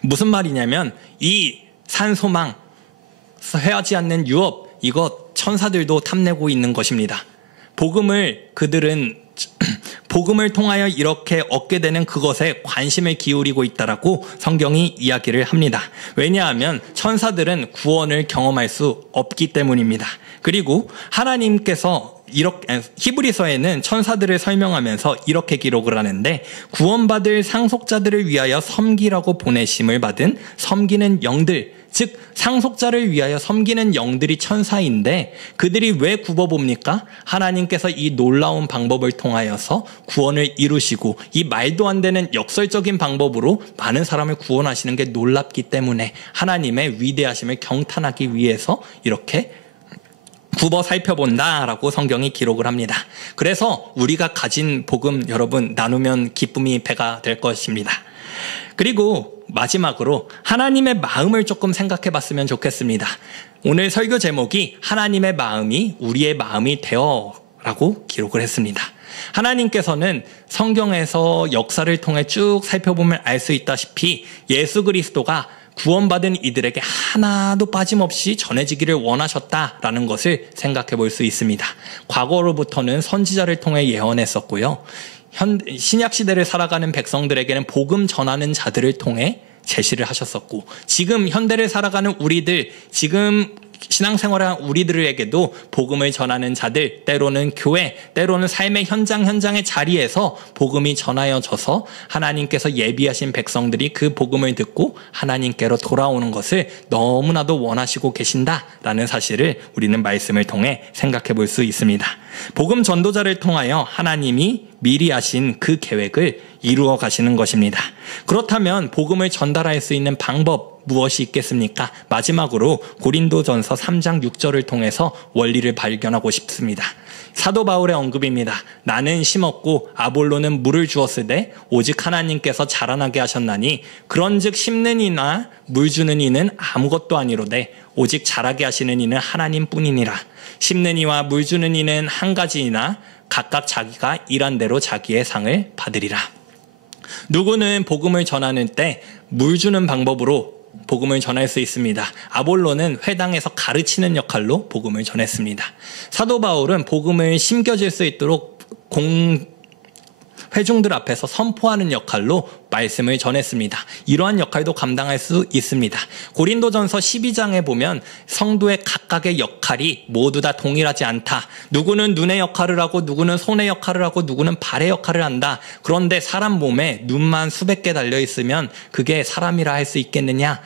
무슨 말이냐면 이 산소망, 헤어지 않는 유업 이것 천사들도 탐내고 있는 것입니다. 그들은 복음을 통하여 이렇게 얻게 되는 그것에 관심을 기울이고 있다라고 성경이 이야기를 합니다. 왜냐하면 천사들은 구원을 경험할 수 없기 때문입니다. 그리고 하나님께서 히브리서에는 천사들을 설명하면서 이렇게 기록을 하는데 구원받을 상속자들을 위하여 섬기라고 보내심을 받은 섬기는 영들, 즉 상속자를 위하여 섬기는 영들이 천사인데 그들이 왜 굽어봅니까? 하나님께서 이 놀라운 방법을 통하여서 구원을 이루시고 이 말도 안 되는 역설적인 방법으로 많은 사람을 구원하시는 게 놀랍기 때문에 하나님의 위대하심을 경탄하기 위해서 이렇게 굽어 살펴본다라고 성경이 기록을 합니다. 그래서 우리가 가진 복음 여러분 나누면 기쁨이 배가 될 것입니다. 그리고 마지막으로 하나님의 마음을 조금 생각해 봤으면 좋겠습니다. 오늘 설교 제목이 하나님의 마음이 우리의 마음이 되어 라고 기록을 했습니다. 하나님께서는 성경에서 역사를 통해 쭉 살펴보면 알 수 있다시피 예수 그리스도가 구원받은 이들에게 하나도 빠짐없이 전해지기를 원하셨다라는 것을 생각해 볼 수 있습니다. 과거로부터는 선지자를 통해 예언했었고요. 신약 시대를 살아가는 백성들에게는 복음 전하는 자들을 통해 제시를 하셨었고 지금 현대를 살아가는 우리들, 지금 신앙생활한 우리들에게도 복음을 전하는 자들, 때로는 교회, 때로는 삶의 현장의 자리에서 복음이 전하여져서 하나님께서 예비하신 백성들이 그 복음을 듣고 하나님께로 돌아오는 것을 너무나도 원하시고 계신다라는 사실을 우리는 말씀을 통해 생각해 볼 수 있습니다. 복음 전도자를 통하여 하나님이 미리 하신 그 계획을 이루어 가시는 것입니다. 그렇다면 복음을 전달할 수 있는 방법 무엇이 있겠습니까? 마지막으로 고린도전서 3장 6절을 통해서 원리를 발견하고 싶습니다. 사도 바울의 언급입니다. 나는 심었고 아볼로는 물을 주었으되 오직 하나님께서 자라나게 하셨나니 그런즉 심는 이나 물 주는 이는 아무것도 아니로되 오직 자라게 하시는 이는 하나님뿐이니라. 심는 이와 물 주는 이는 한 가지이나 각각 자기가 일한 대로 자기의 상을 받으리라. 누구는 복음을 전하는 때 물 주는 방법으로 복음을 전할 수 있습니다. 아볼로는 회당에서 가르치는 역할로 복음을 전했습니다. 사도 바울은 복음을 심겨질 수 있도록 회중들 앞에서 선포하는 역할로 말씀을 전했습니다. 이러한 역할도 감당할 수 있습니다. 고린도전서 12장에 보면 성도의 각각의 역할이 모두 다 동일하지 않다. 누구는 눈의 역할을 하고 누구는 손의 역할을 하고 누구는 발의 역할을 한다. 그런데 사람 몸에 눈만 수백 개 달려있으면 그게 사람이라 할 수 있겠느냐?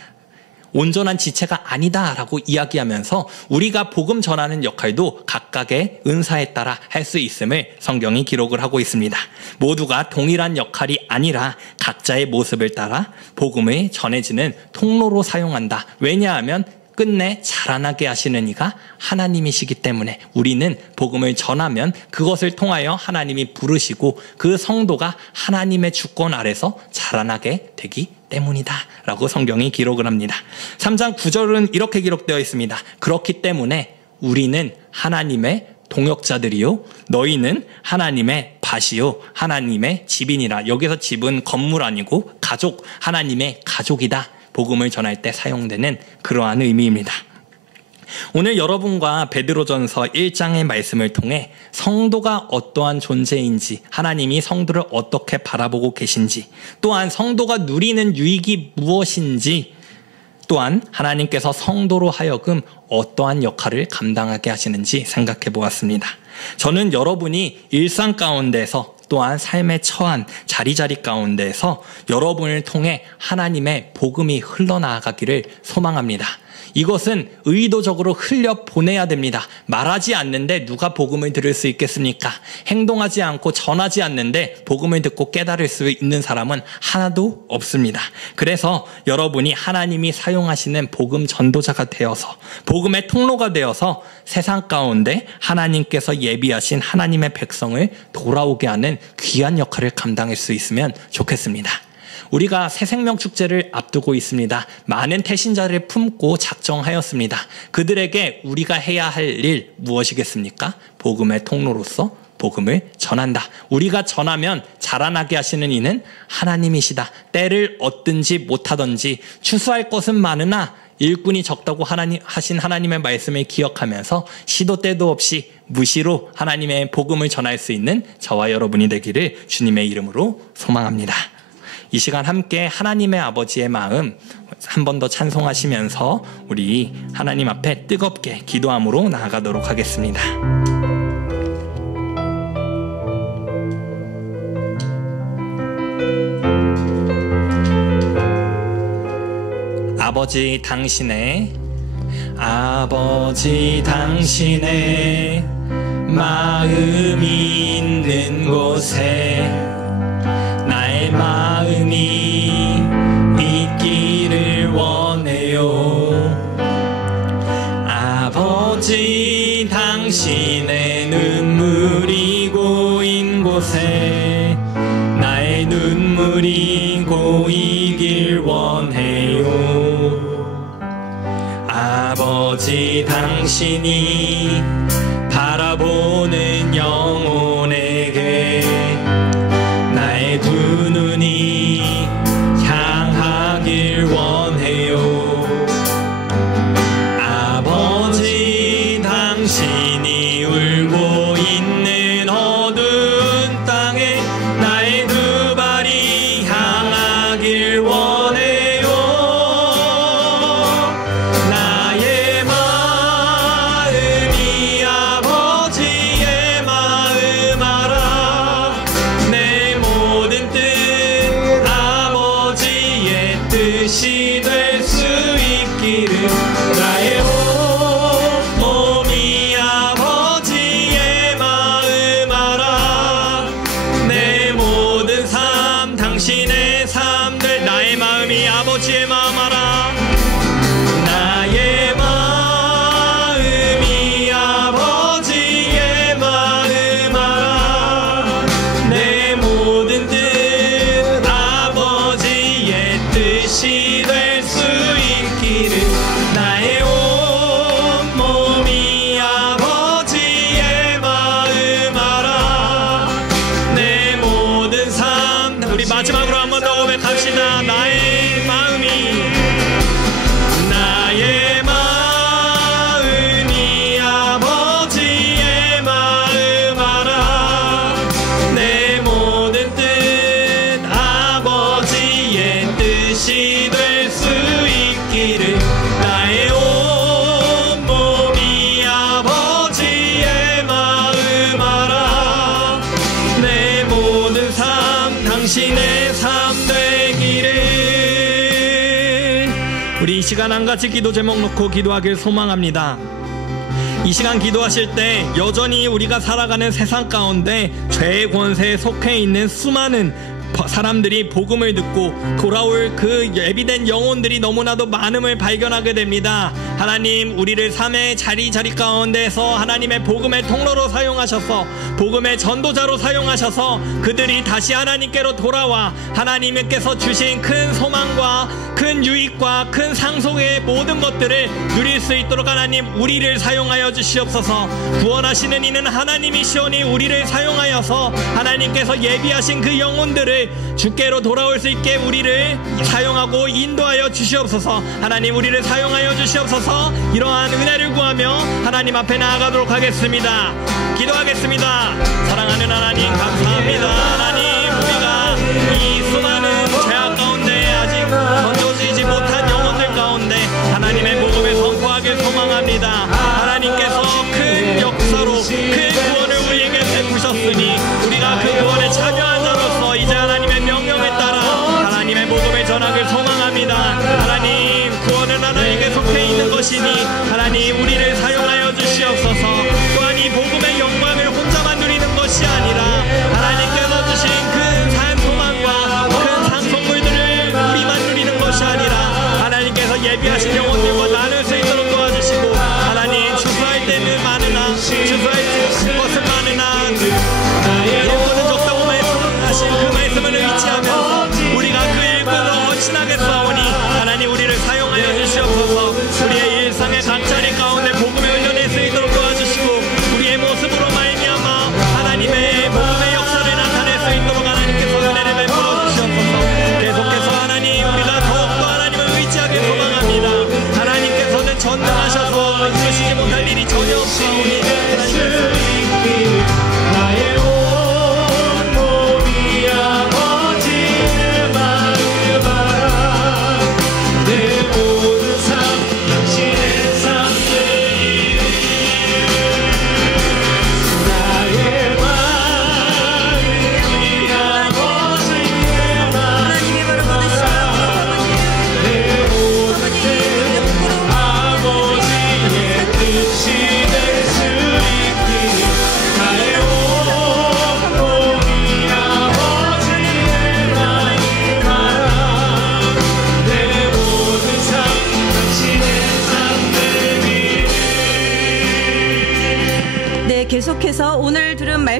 온전한 지체가 아니다라고 이야기하면서 우리가 복음 전하는 역할도 각각의 은사에 따라 할 수 있음을 성경이 기록을 하고 있습니다. 모두가 동일한 역할이 아니라 각자의 모습을 따라 복음을 전해지는 통로로 사용한다. 왜냐하면 끝내 자라나게 하시는 이가 하나님이시기 때문에 우리는 복음을 전하면 그것을 통하여 하나님이 부르시고 그 성도가 하나님의 주권 아래서 자라나게 되기 때문이다 라고 성경이 기록을 합니다. 3장 9절은 이렇게 기록되어 있습니다. 그렇기 때문에 우리는 하나님의 동역자들이요 너희는 하나님의 밭이요 하나님의 집이니라. 여기서 집은 건물 아니고 가족, 하나님의 가족이다. 복음을 전할 때 사용되는 그러한 의미입니다. 오늘 여러분과 베드로전서 1장의 말씀을 통해 성도가 어떠한 존재인지, 하나님이 성도를 어떻게 바라보고 계신지, 또한 성도가 누리는 유익이 무엇인지, 또한 하나님께서 성도로 하여금 어떠한 역할을 감당하게 하시는지 생각해 보았습니다. 저는 여러분이 일상 가운데서 또한 삶의 처한 자리자리 가운데에서 여러분을 통해 하나님의 복음이 흘러나가기를 소망합니다. 이것은 의도적으로 흘려보내야 됩니다. 말하지 않는데 누가 복음을 들을 수 있겠습니까? 행동하지 않고 전하지 않는데 복음을 듣고 깨달을 수 있는 사람은 하나도 없습니다. 그래서 여러분이 하나님이 사용하시는 복음 전도자가 되어서 복음의 통로가 되어서 세상 가운데 하나님께서 예비하신 하나님의 백성을 돌아오게 하는 귀한 역할을 감당할 수 있으면 좋겠습니다. 우리가 새생명 축제를 앞두고 있습니다. 많은 태신자를 품고 작정하였습니다. 그들에게 우리가 해야 할 일 무엇이겠습니까? 복음의 통로로서 복음을 전한다. 우리가 전하면 자라나게 하시는 이는 하나님이시다. 때를 얻든지 못하든지 추수할 것은 많으나 일꾼이 적다고 하신 하나님의 말씀을 기억하면서 시도 때도 없이 무시로 하나님의 복음을 전할 수 있는 저와 여러분이 되기를 주님의 이름으로 소망합니다. 이 시간 함께 하나님의 아버지의 마음 한 번 더 찬송하시면서 우리 하나님 앞에 뜨겁게 기도함으로 나아가도록 하겠습니다. 아버지 당신의 마음이 있는 곳에 나의 마음이 있기를 원해요. 아버지 당신의 눈물이 고인 곳에 나의 눈물이 고이길 원해요. 아버지 당신이 바라보는 영혼에게 나의 두 눈이 향하길 원해요. 아버지 당신이 울고 있는 어두운 땅에 나의 두 발이 향하길 원해요. 나의 마음이 아버지의 마음 알아. 내 모든 뜻 아버지의 뜻이 될 수 있기를. 나의 몸이 아버지의 마음 알아. 내 모든 삶 당신의 삶들. 나의 마음이 아버지의 마음 알아. 나의 마음이 아버지의 마음 알아. 내 모든 뜻 아버지의 뜻이 될 수 있기를. 나의 온 몸이 아버지의 마음 알아. 내 모든 삶. 우리 마지막으로 한 번 더 고백합시다. 나의 마음이 아버지의 마음 알아. 내 모든 뜻 아버지의 뜻이 될 수 있기를. 나의 온 몸이 아버지의 마음 알아. 내 모든 삶 당신의 삶 되기를. 우리 이 시간 한 가지 기도 제목 놓고 기도하길 소망합니다. 이 시간 기도하실 때 여전히 우리가 살아가는 세상 가운데 죄의 권세에 속해 있는 수많은 사람들이 복음을 듣고 돌아올 그 예비된 영혼들이 너무나도 많음을 발견하게 됩니다. 하나님, 우리를 삶의 자리 가운데서 하나님의 복음의 통로로 사용하셔서 복음의 전도자로 사용하셔서 그들이 다시 하나님께로 돌아와 하나님께서 주신 큰 소망과 큰 유익과 큰 상속의 모든 것들을 누릴 수 있도록 하나님 우리를 사용하여 주시옵소서. 구원하시는 이는 하나님이시오니 우리를 사용하여서 하나님께서 예비하신 그 영혼들을 주께로 돌아올 수 있게 우리를 사용하고 인도하여 주시옵소서. 하나님, 우리를 사용하여 주시옵소서. 이러한 은혜를 구하며 하나님 앞에 나아가도록 하겠습니다. 기도하겠습니다. 사랑하는 하나님, 감사합니다. 하나님, 우리가 이 수많은 죄악 가운데 아직 건져지지 못한 영혼들 가운데 하나님의 복음을 선포하길 소망합니다. 하나님께서 큰 역사로 큰 구원을 우리에게 베푸셨으니 우리가 그 구원에 참여한 자로서 이제 하나님의 명령에 따라 하나님의 복음을 전하길 소망합니다. 하나님, 구원은 하나님께 속해 있는 것이니 하나님 우리를 사용하여 주시옵소서. 또한 이 복음의 영광을 혼자만 누리는 것이 아니라 하나님께서 주신 큰 산 소망과 큰 상속물들을 우리만 누리는 것이 아니라 하나님께서 예비하신 영혼들과 나눌 수 있도록 도와주시고 하나님, 추수할 때는 많으나 추수할 것은 많으나 예고는 적다고 말씀하신 그 말씀을 의지하면서 우리가 그 일꾼으로 헌신하게 싸우니 하나님 우리를 사용하여 주시옵소서. 우리의 일상의 각자리 가운데 복음의 은연에 쓰이도록 도와주시고 우리의 모습으로 말미암아 하나님의 복음의 역사를 나타낼 수 있도록 하나님께서 은혜를 베풀어 주시옵소서. 계속해서 하나님, 우리가 더욱더 하나님을 의지하길 소망합니다. 하나님께서는 전능하셔서 이루시지 못할 일이 전혀 없사오니 하나님께서 나의 온 몸이 아버지의 마음 알아. 내 모든 삶 당신의 삶 되기를. 나의 마음이 아버지의 마음 알아. 내 모든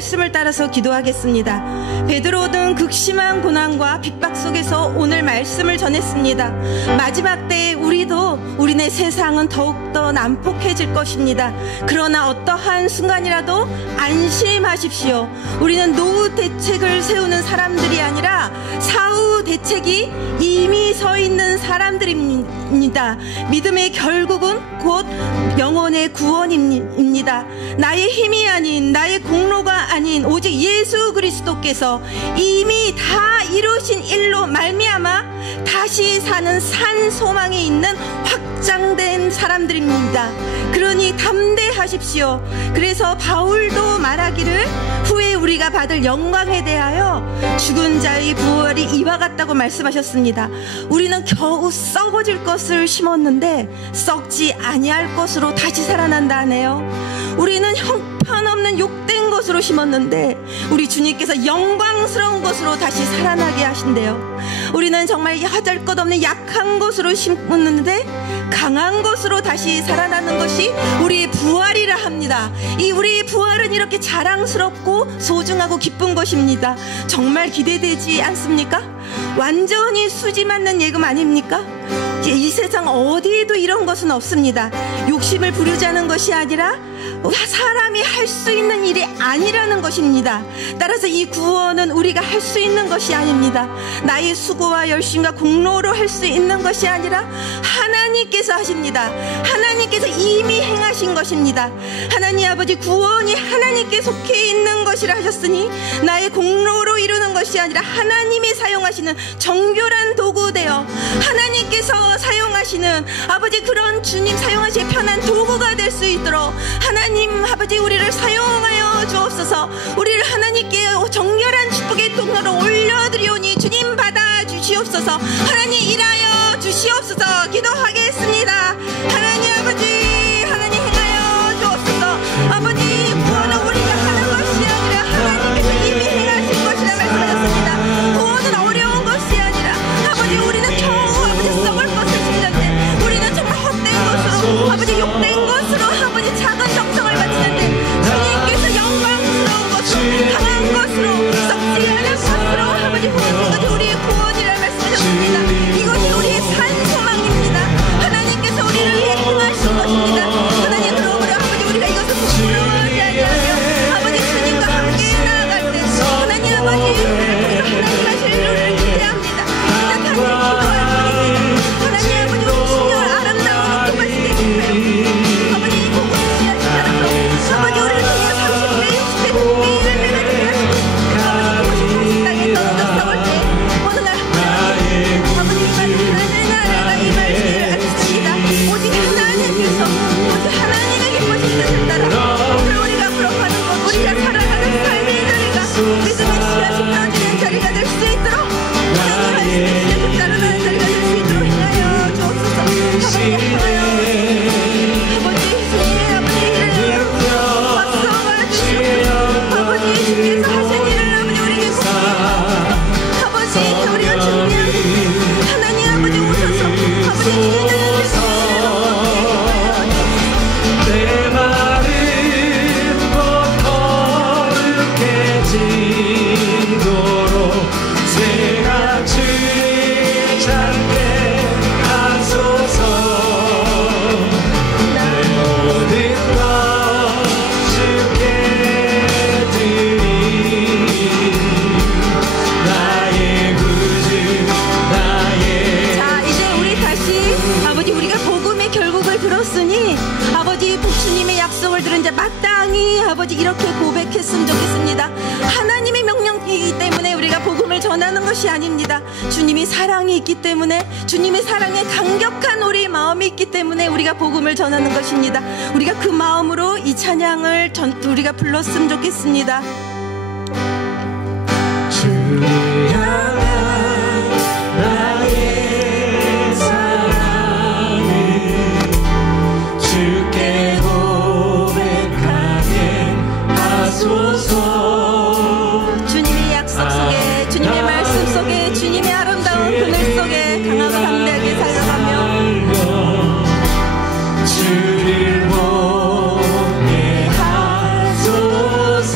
말씀을 따라서 기도하겠습니다. 베드로는 극심한 고난과 핍박 속에서 오늘 말씀을 전했습니다. 마지막 때에 우리네 세상은 더욱더 난폭해질 것입니다. 그러나 어떠한 순간이라도 안심하십시오. 우리는 노후 대책을 세우는 사람들이 아니라 사후 대책이 이미 서 있는 사람들입니다. 믿음의 결국은 곧 영혼의 구원입니다. 나의 힘이 아닌, 나의 공로가 아닌 오직 예수 그리스도께서 이미 다 이루신 일로 말미암아 다시 사는 산 소망이 있는 확장된 사람들입니다. 그러니 담대하십시오. 그래서 바울도 말하기를 후에 우리가 받을 영광에 대하여 죽은 자의 부활이 이와 같다고 말씀하셨습니다. 우리는 겨우 썩어질 것을 심었는데 썩지 아니할 것으로 다시 살아난다 하네요. 우리는 형편없는 욕된 것으로 심었는데 우리 주님께서 영광스러운 것으로 다시 살아나게 하신대요. 우리는 정말 하잘것없는 약한 것으로 심었는데 강한 것으로 다시 살아나는 것이 우리의 부활이라 합니다. 이 우리의 부활은 이렇게 자랑스럽고 소중하고 기쁜 것입니다. 정말 기대되지 않습니까? 완전히 수지 맞는 예금 아닙니까? 이 세상 어디에도 이런 것은 없습니다. 욕심을 부르자는 것이 아니라 사람이 할 수 있는 일이 아니라는 것입니다. 따라서 이 구원은 우리가 할 수 있는 것이 아닙니다. 나의 수고와 열심과 공로로 할 수 있는 것이 아니라 하나님께서 하십니다. 하나님께서 이미 행하신 것입니다. 하나님 아버지 구원이 하나님께 속해 있는 것이라 하셨으니 나의 공로로 이루는 것이 아니라 하나님이 사용하시는 정결한 도구 되어 하나님께서 사용하시는 아버지 그런 주님 사용하시는 편한 도구가 될 수 있도록 하나님 아버지 우리를 사용하여 주옵소서. 우리를 하나님께 정결한 축복의 통로로 올려드리오니 주님 받아주시옵소서. 하나님 일하여 주시옵소서. 기도하겠습니다. 하나님 아버지 하나님 행하여 주옵소서. 아버지 구원은 우리가 하는 것이 아니라 하나님께서 이미 행하신 것이라 말씀하셨습니다. 구원은 어려운 것이 아니라 아버지 우리는 겨우 아버지 썩을 것을 심는데 우리는 정말 헛된 것으로 아버지 욕된 것으로 아버지 작은 정성을 바치는데 주님께서 영광스러운 것으로 강한 것으로 썩지 않은 것으로 아버지 보여준 것이 우리의 구원이라 말씀하셨습니다. 이것이 우리의 산 소망입니다. 하나님께서 우리를 위해 행하신 것입니다. 하나님 그러므로 아버지 우리가 이것을 부끄러워하지 아니하며 아버지 주님과 함께 나아갈 때 하나님 아버지 우리를 통해서 하나님 하실 일을 기대합니다. 시작하는 기도할 뿐이니 하나님 아버지 우리 신령을 아름다운 복음하시게 해주세요. 아버지 이 복음을 위하여 따라서 아버지 우리를 통해 30배 60배 100배 100배가 되게 하시고 아버지 그것이 땅에 떨어져 싸울 때 어느 날 아버지 이 말씀 하나님 이 말씀을 알겠습니다. 오직 하나님께서 오직 하나님의 기뻐하신 뜻을 따라 그럼 우리가 부럽하는 것 우리가 살아가는 삶의 자리가 믿음의 씨앗이 펴지는 자리가 될 수 있도록 하나님 말씀의 씨앗을 따라가는 자리가 될 수 있도록 행하여 주옵소서. 아버지 행하여 아버지 주님의 아버지 일을 박수와 주시옵소서. 아버지 주께서 하신 일을 아버지 우리에게 보여주옵소서. 아버지 우리가 준비한 하나님 아버지 오셔서 아버지 주님의 내 마른 곳 거룩해지도록 새같이 찾게 하소서. 내 모든 것 주께 드리 나의 구주 나의 자 이제 우리 다시 아버지 우리가 복음의 결국을 들었으니 아버지 주님의 약속을 들은 자 마땅히 아버지 이렇게 고백했으면 좋겠습니다. 하나님의 명령이기 때문에 우리가 복음을 전하는 것이 아닙니다. 주님이 사랑이 있기 때문에 주님의 사랑에 감격한 우리 마음이 있기 때문에 우리가 복음을 전하는 것입니다. 우리가 그 마음으로 이 찬양을 우리가 불렀으면 좋겠습니다. 주를 향한 나의 사랑을 주께 고백하게 하소서. 주님의 약속 속에 주님의 말씀 속에 주님의 아름다운 그늘 속에 강하고 담대하게 살아가며 주를 보게 하소서.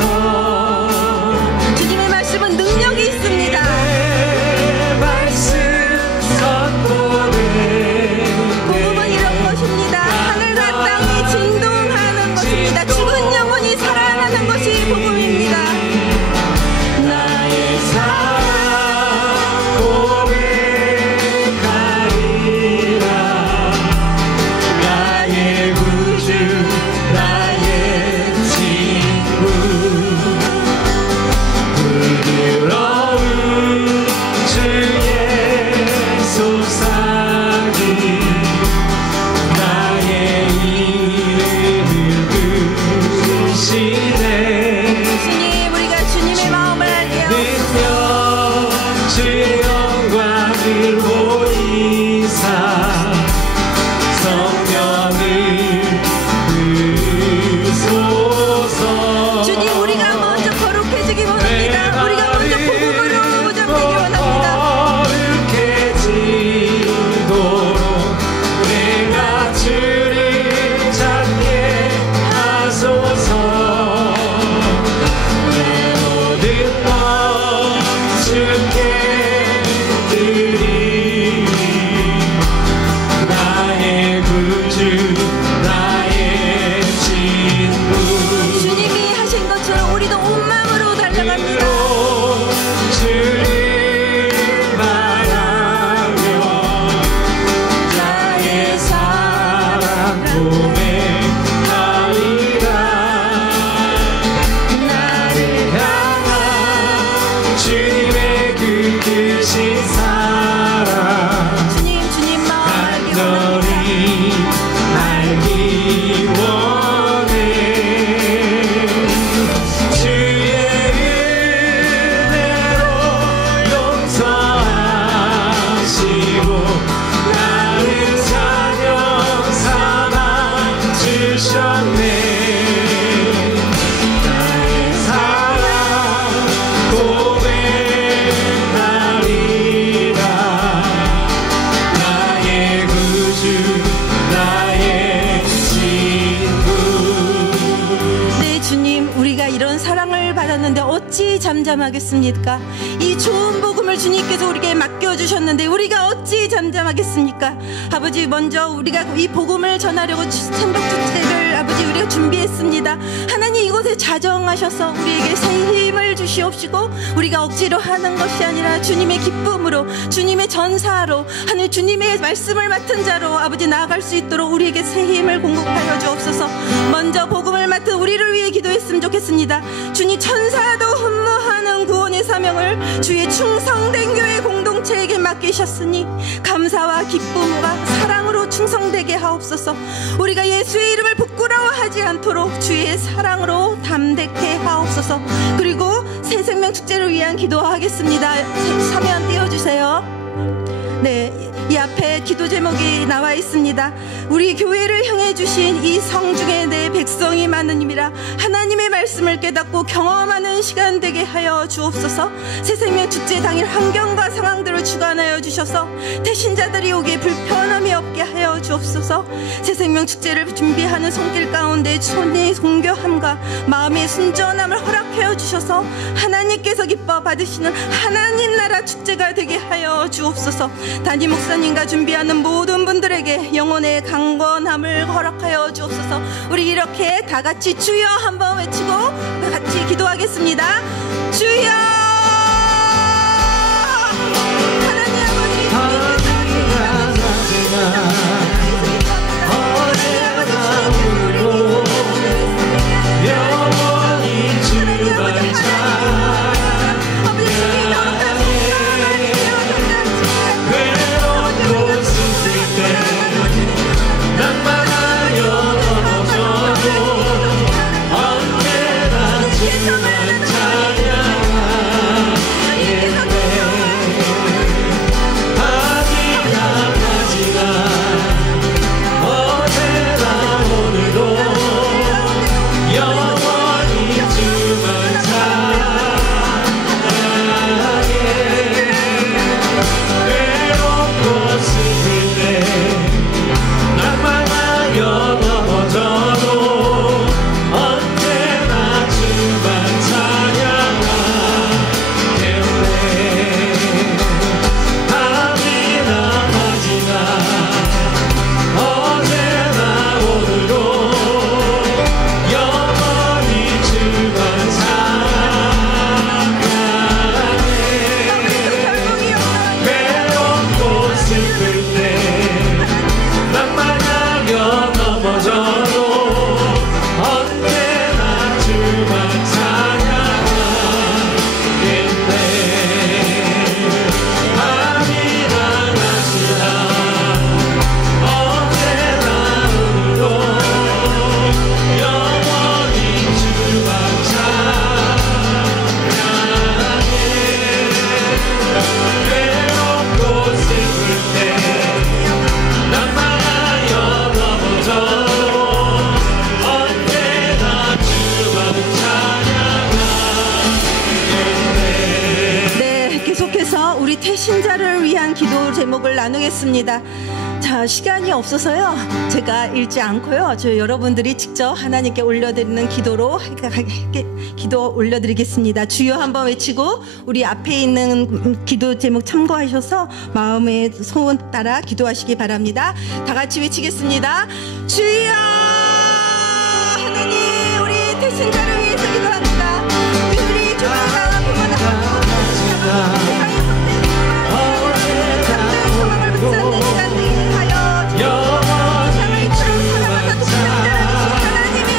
주께 드리리 나의 구주 나의 친구 주님이 하신 것처럼 우리도 온 마음으로 달려갑니다. 주를 바라며 나의 사랑 고백하리라 나를 향한 주님의 그 크신 사랑 주님 마음 알기 원합니다. 알기 원해 주의 은혜로 용서하시고 나를 자녀 삼아 주셨네 나의 사랑 고백하리라 나의 구주 나의 친구 네, 주님, 우리가 이런 사랑을 받았는데 어찌 잠잠하겠습니까? 이 좋은 복음을 주님께서 우리에게 맡겨주셨는데 우리가 어찌 잠잠하겠습니까? 아버지, 먼저 우리가 이 복음을 전하려고 새벽 축제를 아버지 우리가 준비했습니다. 하나님, 이곳에 자정하셔서 우리에게 새 힘을 주시옵시고 우리가 억지로 하는 것이 아니라 주님의 기쁨으로, 주님의 전사로, 하늘 주님의 말씀을 맡은 자로 아버지 나아갈 수 있도록 우리에게 새 힘을 공급하여 주옵소서. 먼저 복음을 맡은 우리를 위해 기도했으면 좋겠습니다. 주님, 천사도 흠모하는 구원의 사명을 주의 충성된 교회 공동체에게 맡기셨으니 감사와 기쁨과 사랑으로 충성되게 하옵소서. 우리가 예수의 이름을 부끄러워하지 않도록 주의 사랑으로 담대케 하옵소서. 그리고 새 생명 축제를 위한 기도하겠습니다. 사면 띄워주세요. 네, 이 앞에 기도 제목이 나와 있습니다. 우리 교회를 향해 주신 이 성중에 내 백성이 많으님이라 하나님의 말씀을 깨닫고 경험하는 시간 되게 하여 주옵소서. 새생명 축제 당일 환경과 상황들을 주관하여 주셔서 태신자들이 오기에 불편함이 없게 하여 주옵소서. 새생명 축제를 준비하는 손길 가운데 손의 공교함과 마음의 순전함을 허락하여 주셔서 하나님께서 기뻐 받으시는 하나님 나라 축제가 되게 하여 주옵소서. 담임 목사님과 준비하는 모든 분들에게 영혼의 강건함을 허락하여 주옵소서. 우리 이렇게 다 같이 주여 한번 외치고 같이 기도하겠습니다. 주여! 하나님 아버지, 영원히 주만 괴롭고 슬플 때 낭만하여 넘어져도 언제나 주만 태신자를 위한 기도 제목을 나누겠습니다. 자, 자, 시간이 없어서요. 제가 읽지 않고요. 저 여러분들이 직접 하나님께 올려드리는 기도로 기도 올려드리겠습니다. 주여 한번 외치고 우리 앞에 있는 기도 제목 참고하셔서 마음의 소원 따라 기도하시기 바랍니다. 다 같이 외치겠습니다. 주여 하나님, 우리 태신자를 위해서 기도합니다. 우리 조상과 부모나 세상의 소망을 붙잡는 시간 되게 하여 세상을 사랑하사 독생자를 하나님의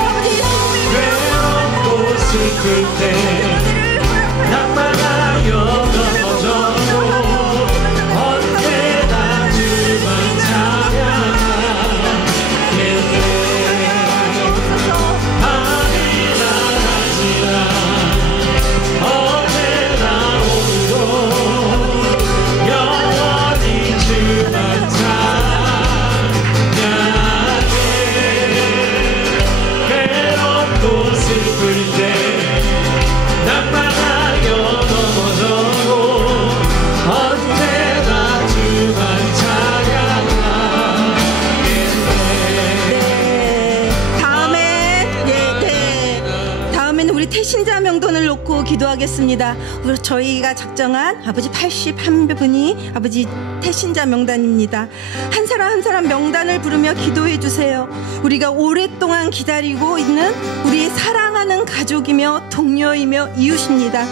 아버지 외롭고 슬플 때 낙망하여 넘어져도 언제나 주만 찬양하겠네. 밤이 나가지만 어제나 오늘도 영원히 주만 찬양해. 괴롭고 슬플 때 낙망하여 넘어져도 언제나 주만 찬양하겠네. 다음에는 우리 태신자 명단을 놓고 기도하겠습니다. 우리 저희가 작정한 아버지 81분이 아버지 태신자 명단입니다. 한 사람 한 사람 명단을 부르며 기도해 주세요. 우리가 오랫동안 기다리고 있는 우리의 사랑하는 가족이며 동료이며 이웃입니다.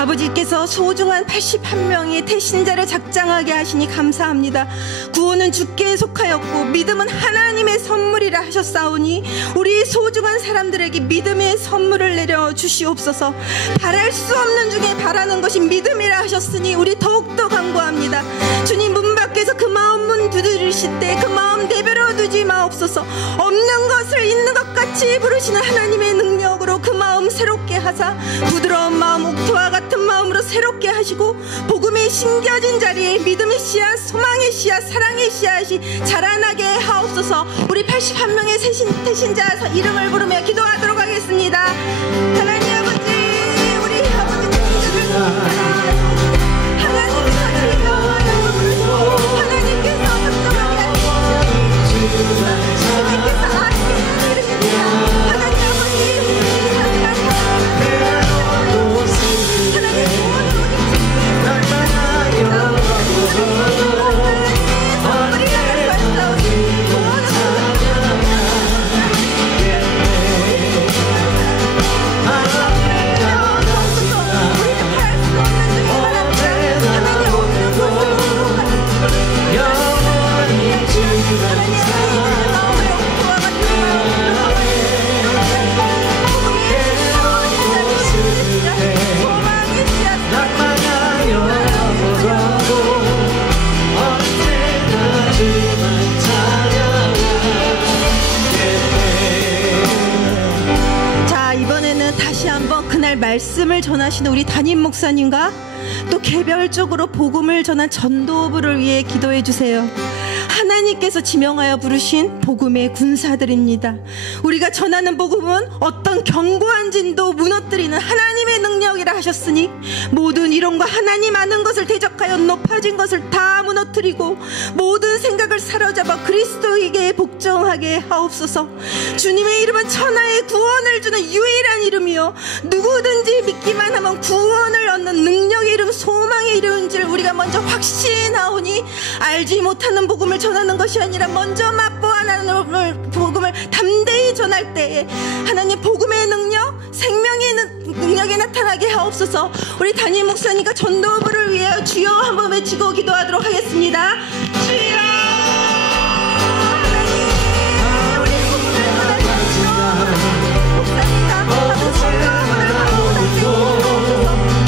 아버지께서 소중한 81명의 태신자를 작정하게 하시니 감사합니다. 구원은 주께 속하였고 믿음은 하나님의 선물이라 하셨사오니 우리 소중한 사람들에게 믿음의 선물을 내려 주시옵소서. 바랄 수 없는 중에 바라는 것이 믿음이라 하셨으니 우리 더욱더 간구합니다. 주님, 문 밖에서 그 마음 문 두드리실 때 그 마음 내버려 두지 마옵소서. 없는 것을 있는 것 같이 부르시는 하나님의 능력으로 그 마음 새롭게 하사 부드러운 마음, 옥토와 같은 마음으로 새롭게 하시고 복음이 심겨진 자리에 믿음의 씨앗, 소망의 씨앗, 사랑의 씨앗이 자라나게 하옵소서. 우리 81명의 태신자 이름을 부르며 기도하도록 하겠습니다. 하나님 아버지, 우리 아버지 하나님의 사랑이여 하나님께서 걱정하게 하시옵소서. 주님께서 아시는 이름입니다. 하나님 아버지, 하나님 구원을 말씀을 전하시는 우리 담임 목사님과 또 개별적으로 복음을 전한 전도부를 위해 기도해 주세요. 하나님께서 지명하여 부르신 복음의 군사들입니다. 우리가 전하는 복음은 어떤 견고한 진도 무너뜨리는 하나님의 능력이라 하셨으니 모든 이론과 하나님 아는 것을 대적하여 높아진 것을 다 무너뜨리고 모든 생각을 사로잡아 그리스도에게 복종하게 하옵소서. 주님의 이름은 천하의 구원을 주는 유일한 이름이요 누구든지 믿기만 하면 구원을 얻는 능력의 이름, 소망의 이름인 줄 우리가 먼저 확신하오니 알지 못하는 복음을 전하는 것이 아니라 먼저 맛보아하는 복음을 담대히 전할 때에 하나님 복음의 능력, 생명의 능력이 나타나게 하옵소서. 우리 담임 목사님과 전도부를 위하여 주여 한번 외치고 기도하도록 하겠습니다. 주여 하나님, 우리 복음을 전하시옵소서. 목사님과 전도부를 하옵소서.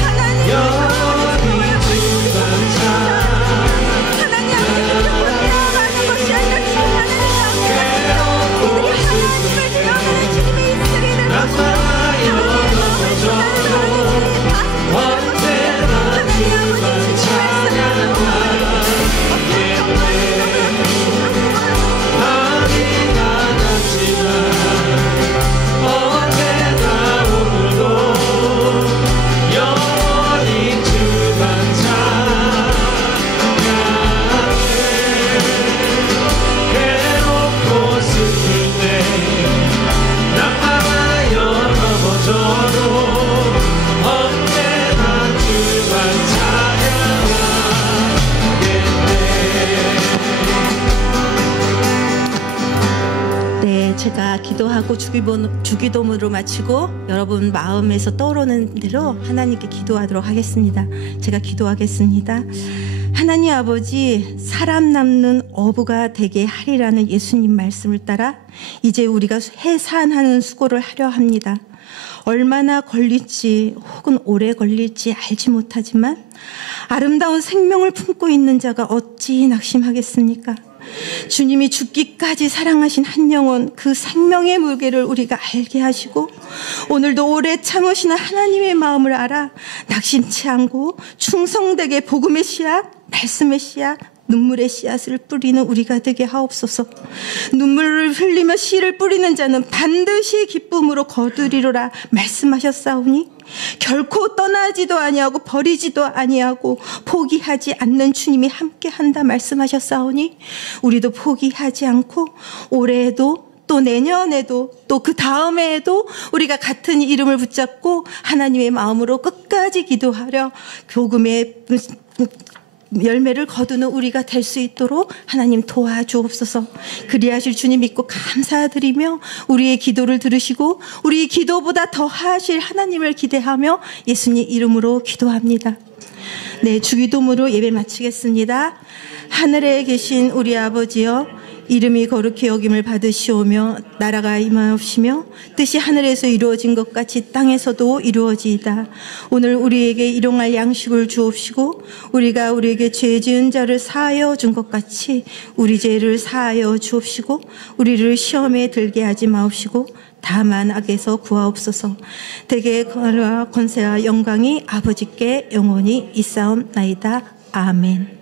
하나님 언제나 주만 찬양하네. 주기도문으로 마치고 여러분 마음에서 떠오르는 대로 하나님께 기도하도록 하겠습니다. 제가 기도하겠습니다. 하나님 아버지, 사람 남는 어부가 되게 하리라는 예수님 말씀을 따라 이제 우리가 해산하는 수고를 하려 합니다. 얼마나 걸릴지 혹은 오래 걸릴지 알지 못하지만 아름다운 생명을 품고 있는 자가 어찌 낙심하겠습니까? 주님이 죽기까지 사랑하신 한 영혼, 그 생명의 무게를 우리가 알게 하시고 오늘도 오래 참으시는 하나님의 마음을 알아 낙심치 않고 충성되게 복음의 씨앗, 말씀의 씨앗, 눈물의 씨앗을 뿌리는 우리가 되게 하옵소서. 눈물을 흘리며 씨를 뿌리는 자는 반드시 기쁨으로 거두리로라 말씀하셨사오니 결코 떠나지도 아니하고 버리지도 아니하고 포기하지 않는 주님이 함께한다 말씀하셨사오니 우리도 포기하지 않고 올해에도 또 내년에도 또 그 다음에도 우리가 같은 이름을 붙잡고 하나님의 마음으로 끝까지 기도하려 복음의 열매를 거두는 우리가 될 수 있도록 하나님 도와주옵소서. 그리하실 주님 믿고 감사드리며 우리의 기도를 들으시고 우리 기도보다 더 하실 하나님을 기대하며 예수님 이름으로 기도합니다. 네, 주기도문으로 예배 마치겠습니다. 하늘에 계신 우리 아버지여, 이름이 거룩히 여김을 받으시오며 나라가 임하옵시며 뜻이 하늘에서 이루어진 것 같이 땅에서도 이루어지이다. 오늘 우리에게 일용할 양식을 주옵시고 우리가 우리에게 죄 지은 자를 사하여 준 것 같이 우리 죄를 사하여 주옵시고 우리를 시험에 들게 하지 마옵시고 다만 악에서 구하옵소서. 대개 권세와 영광이 아버지께 영원히 있사옵나이다. 아멘.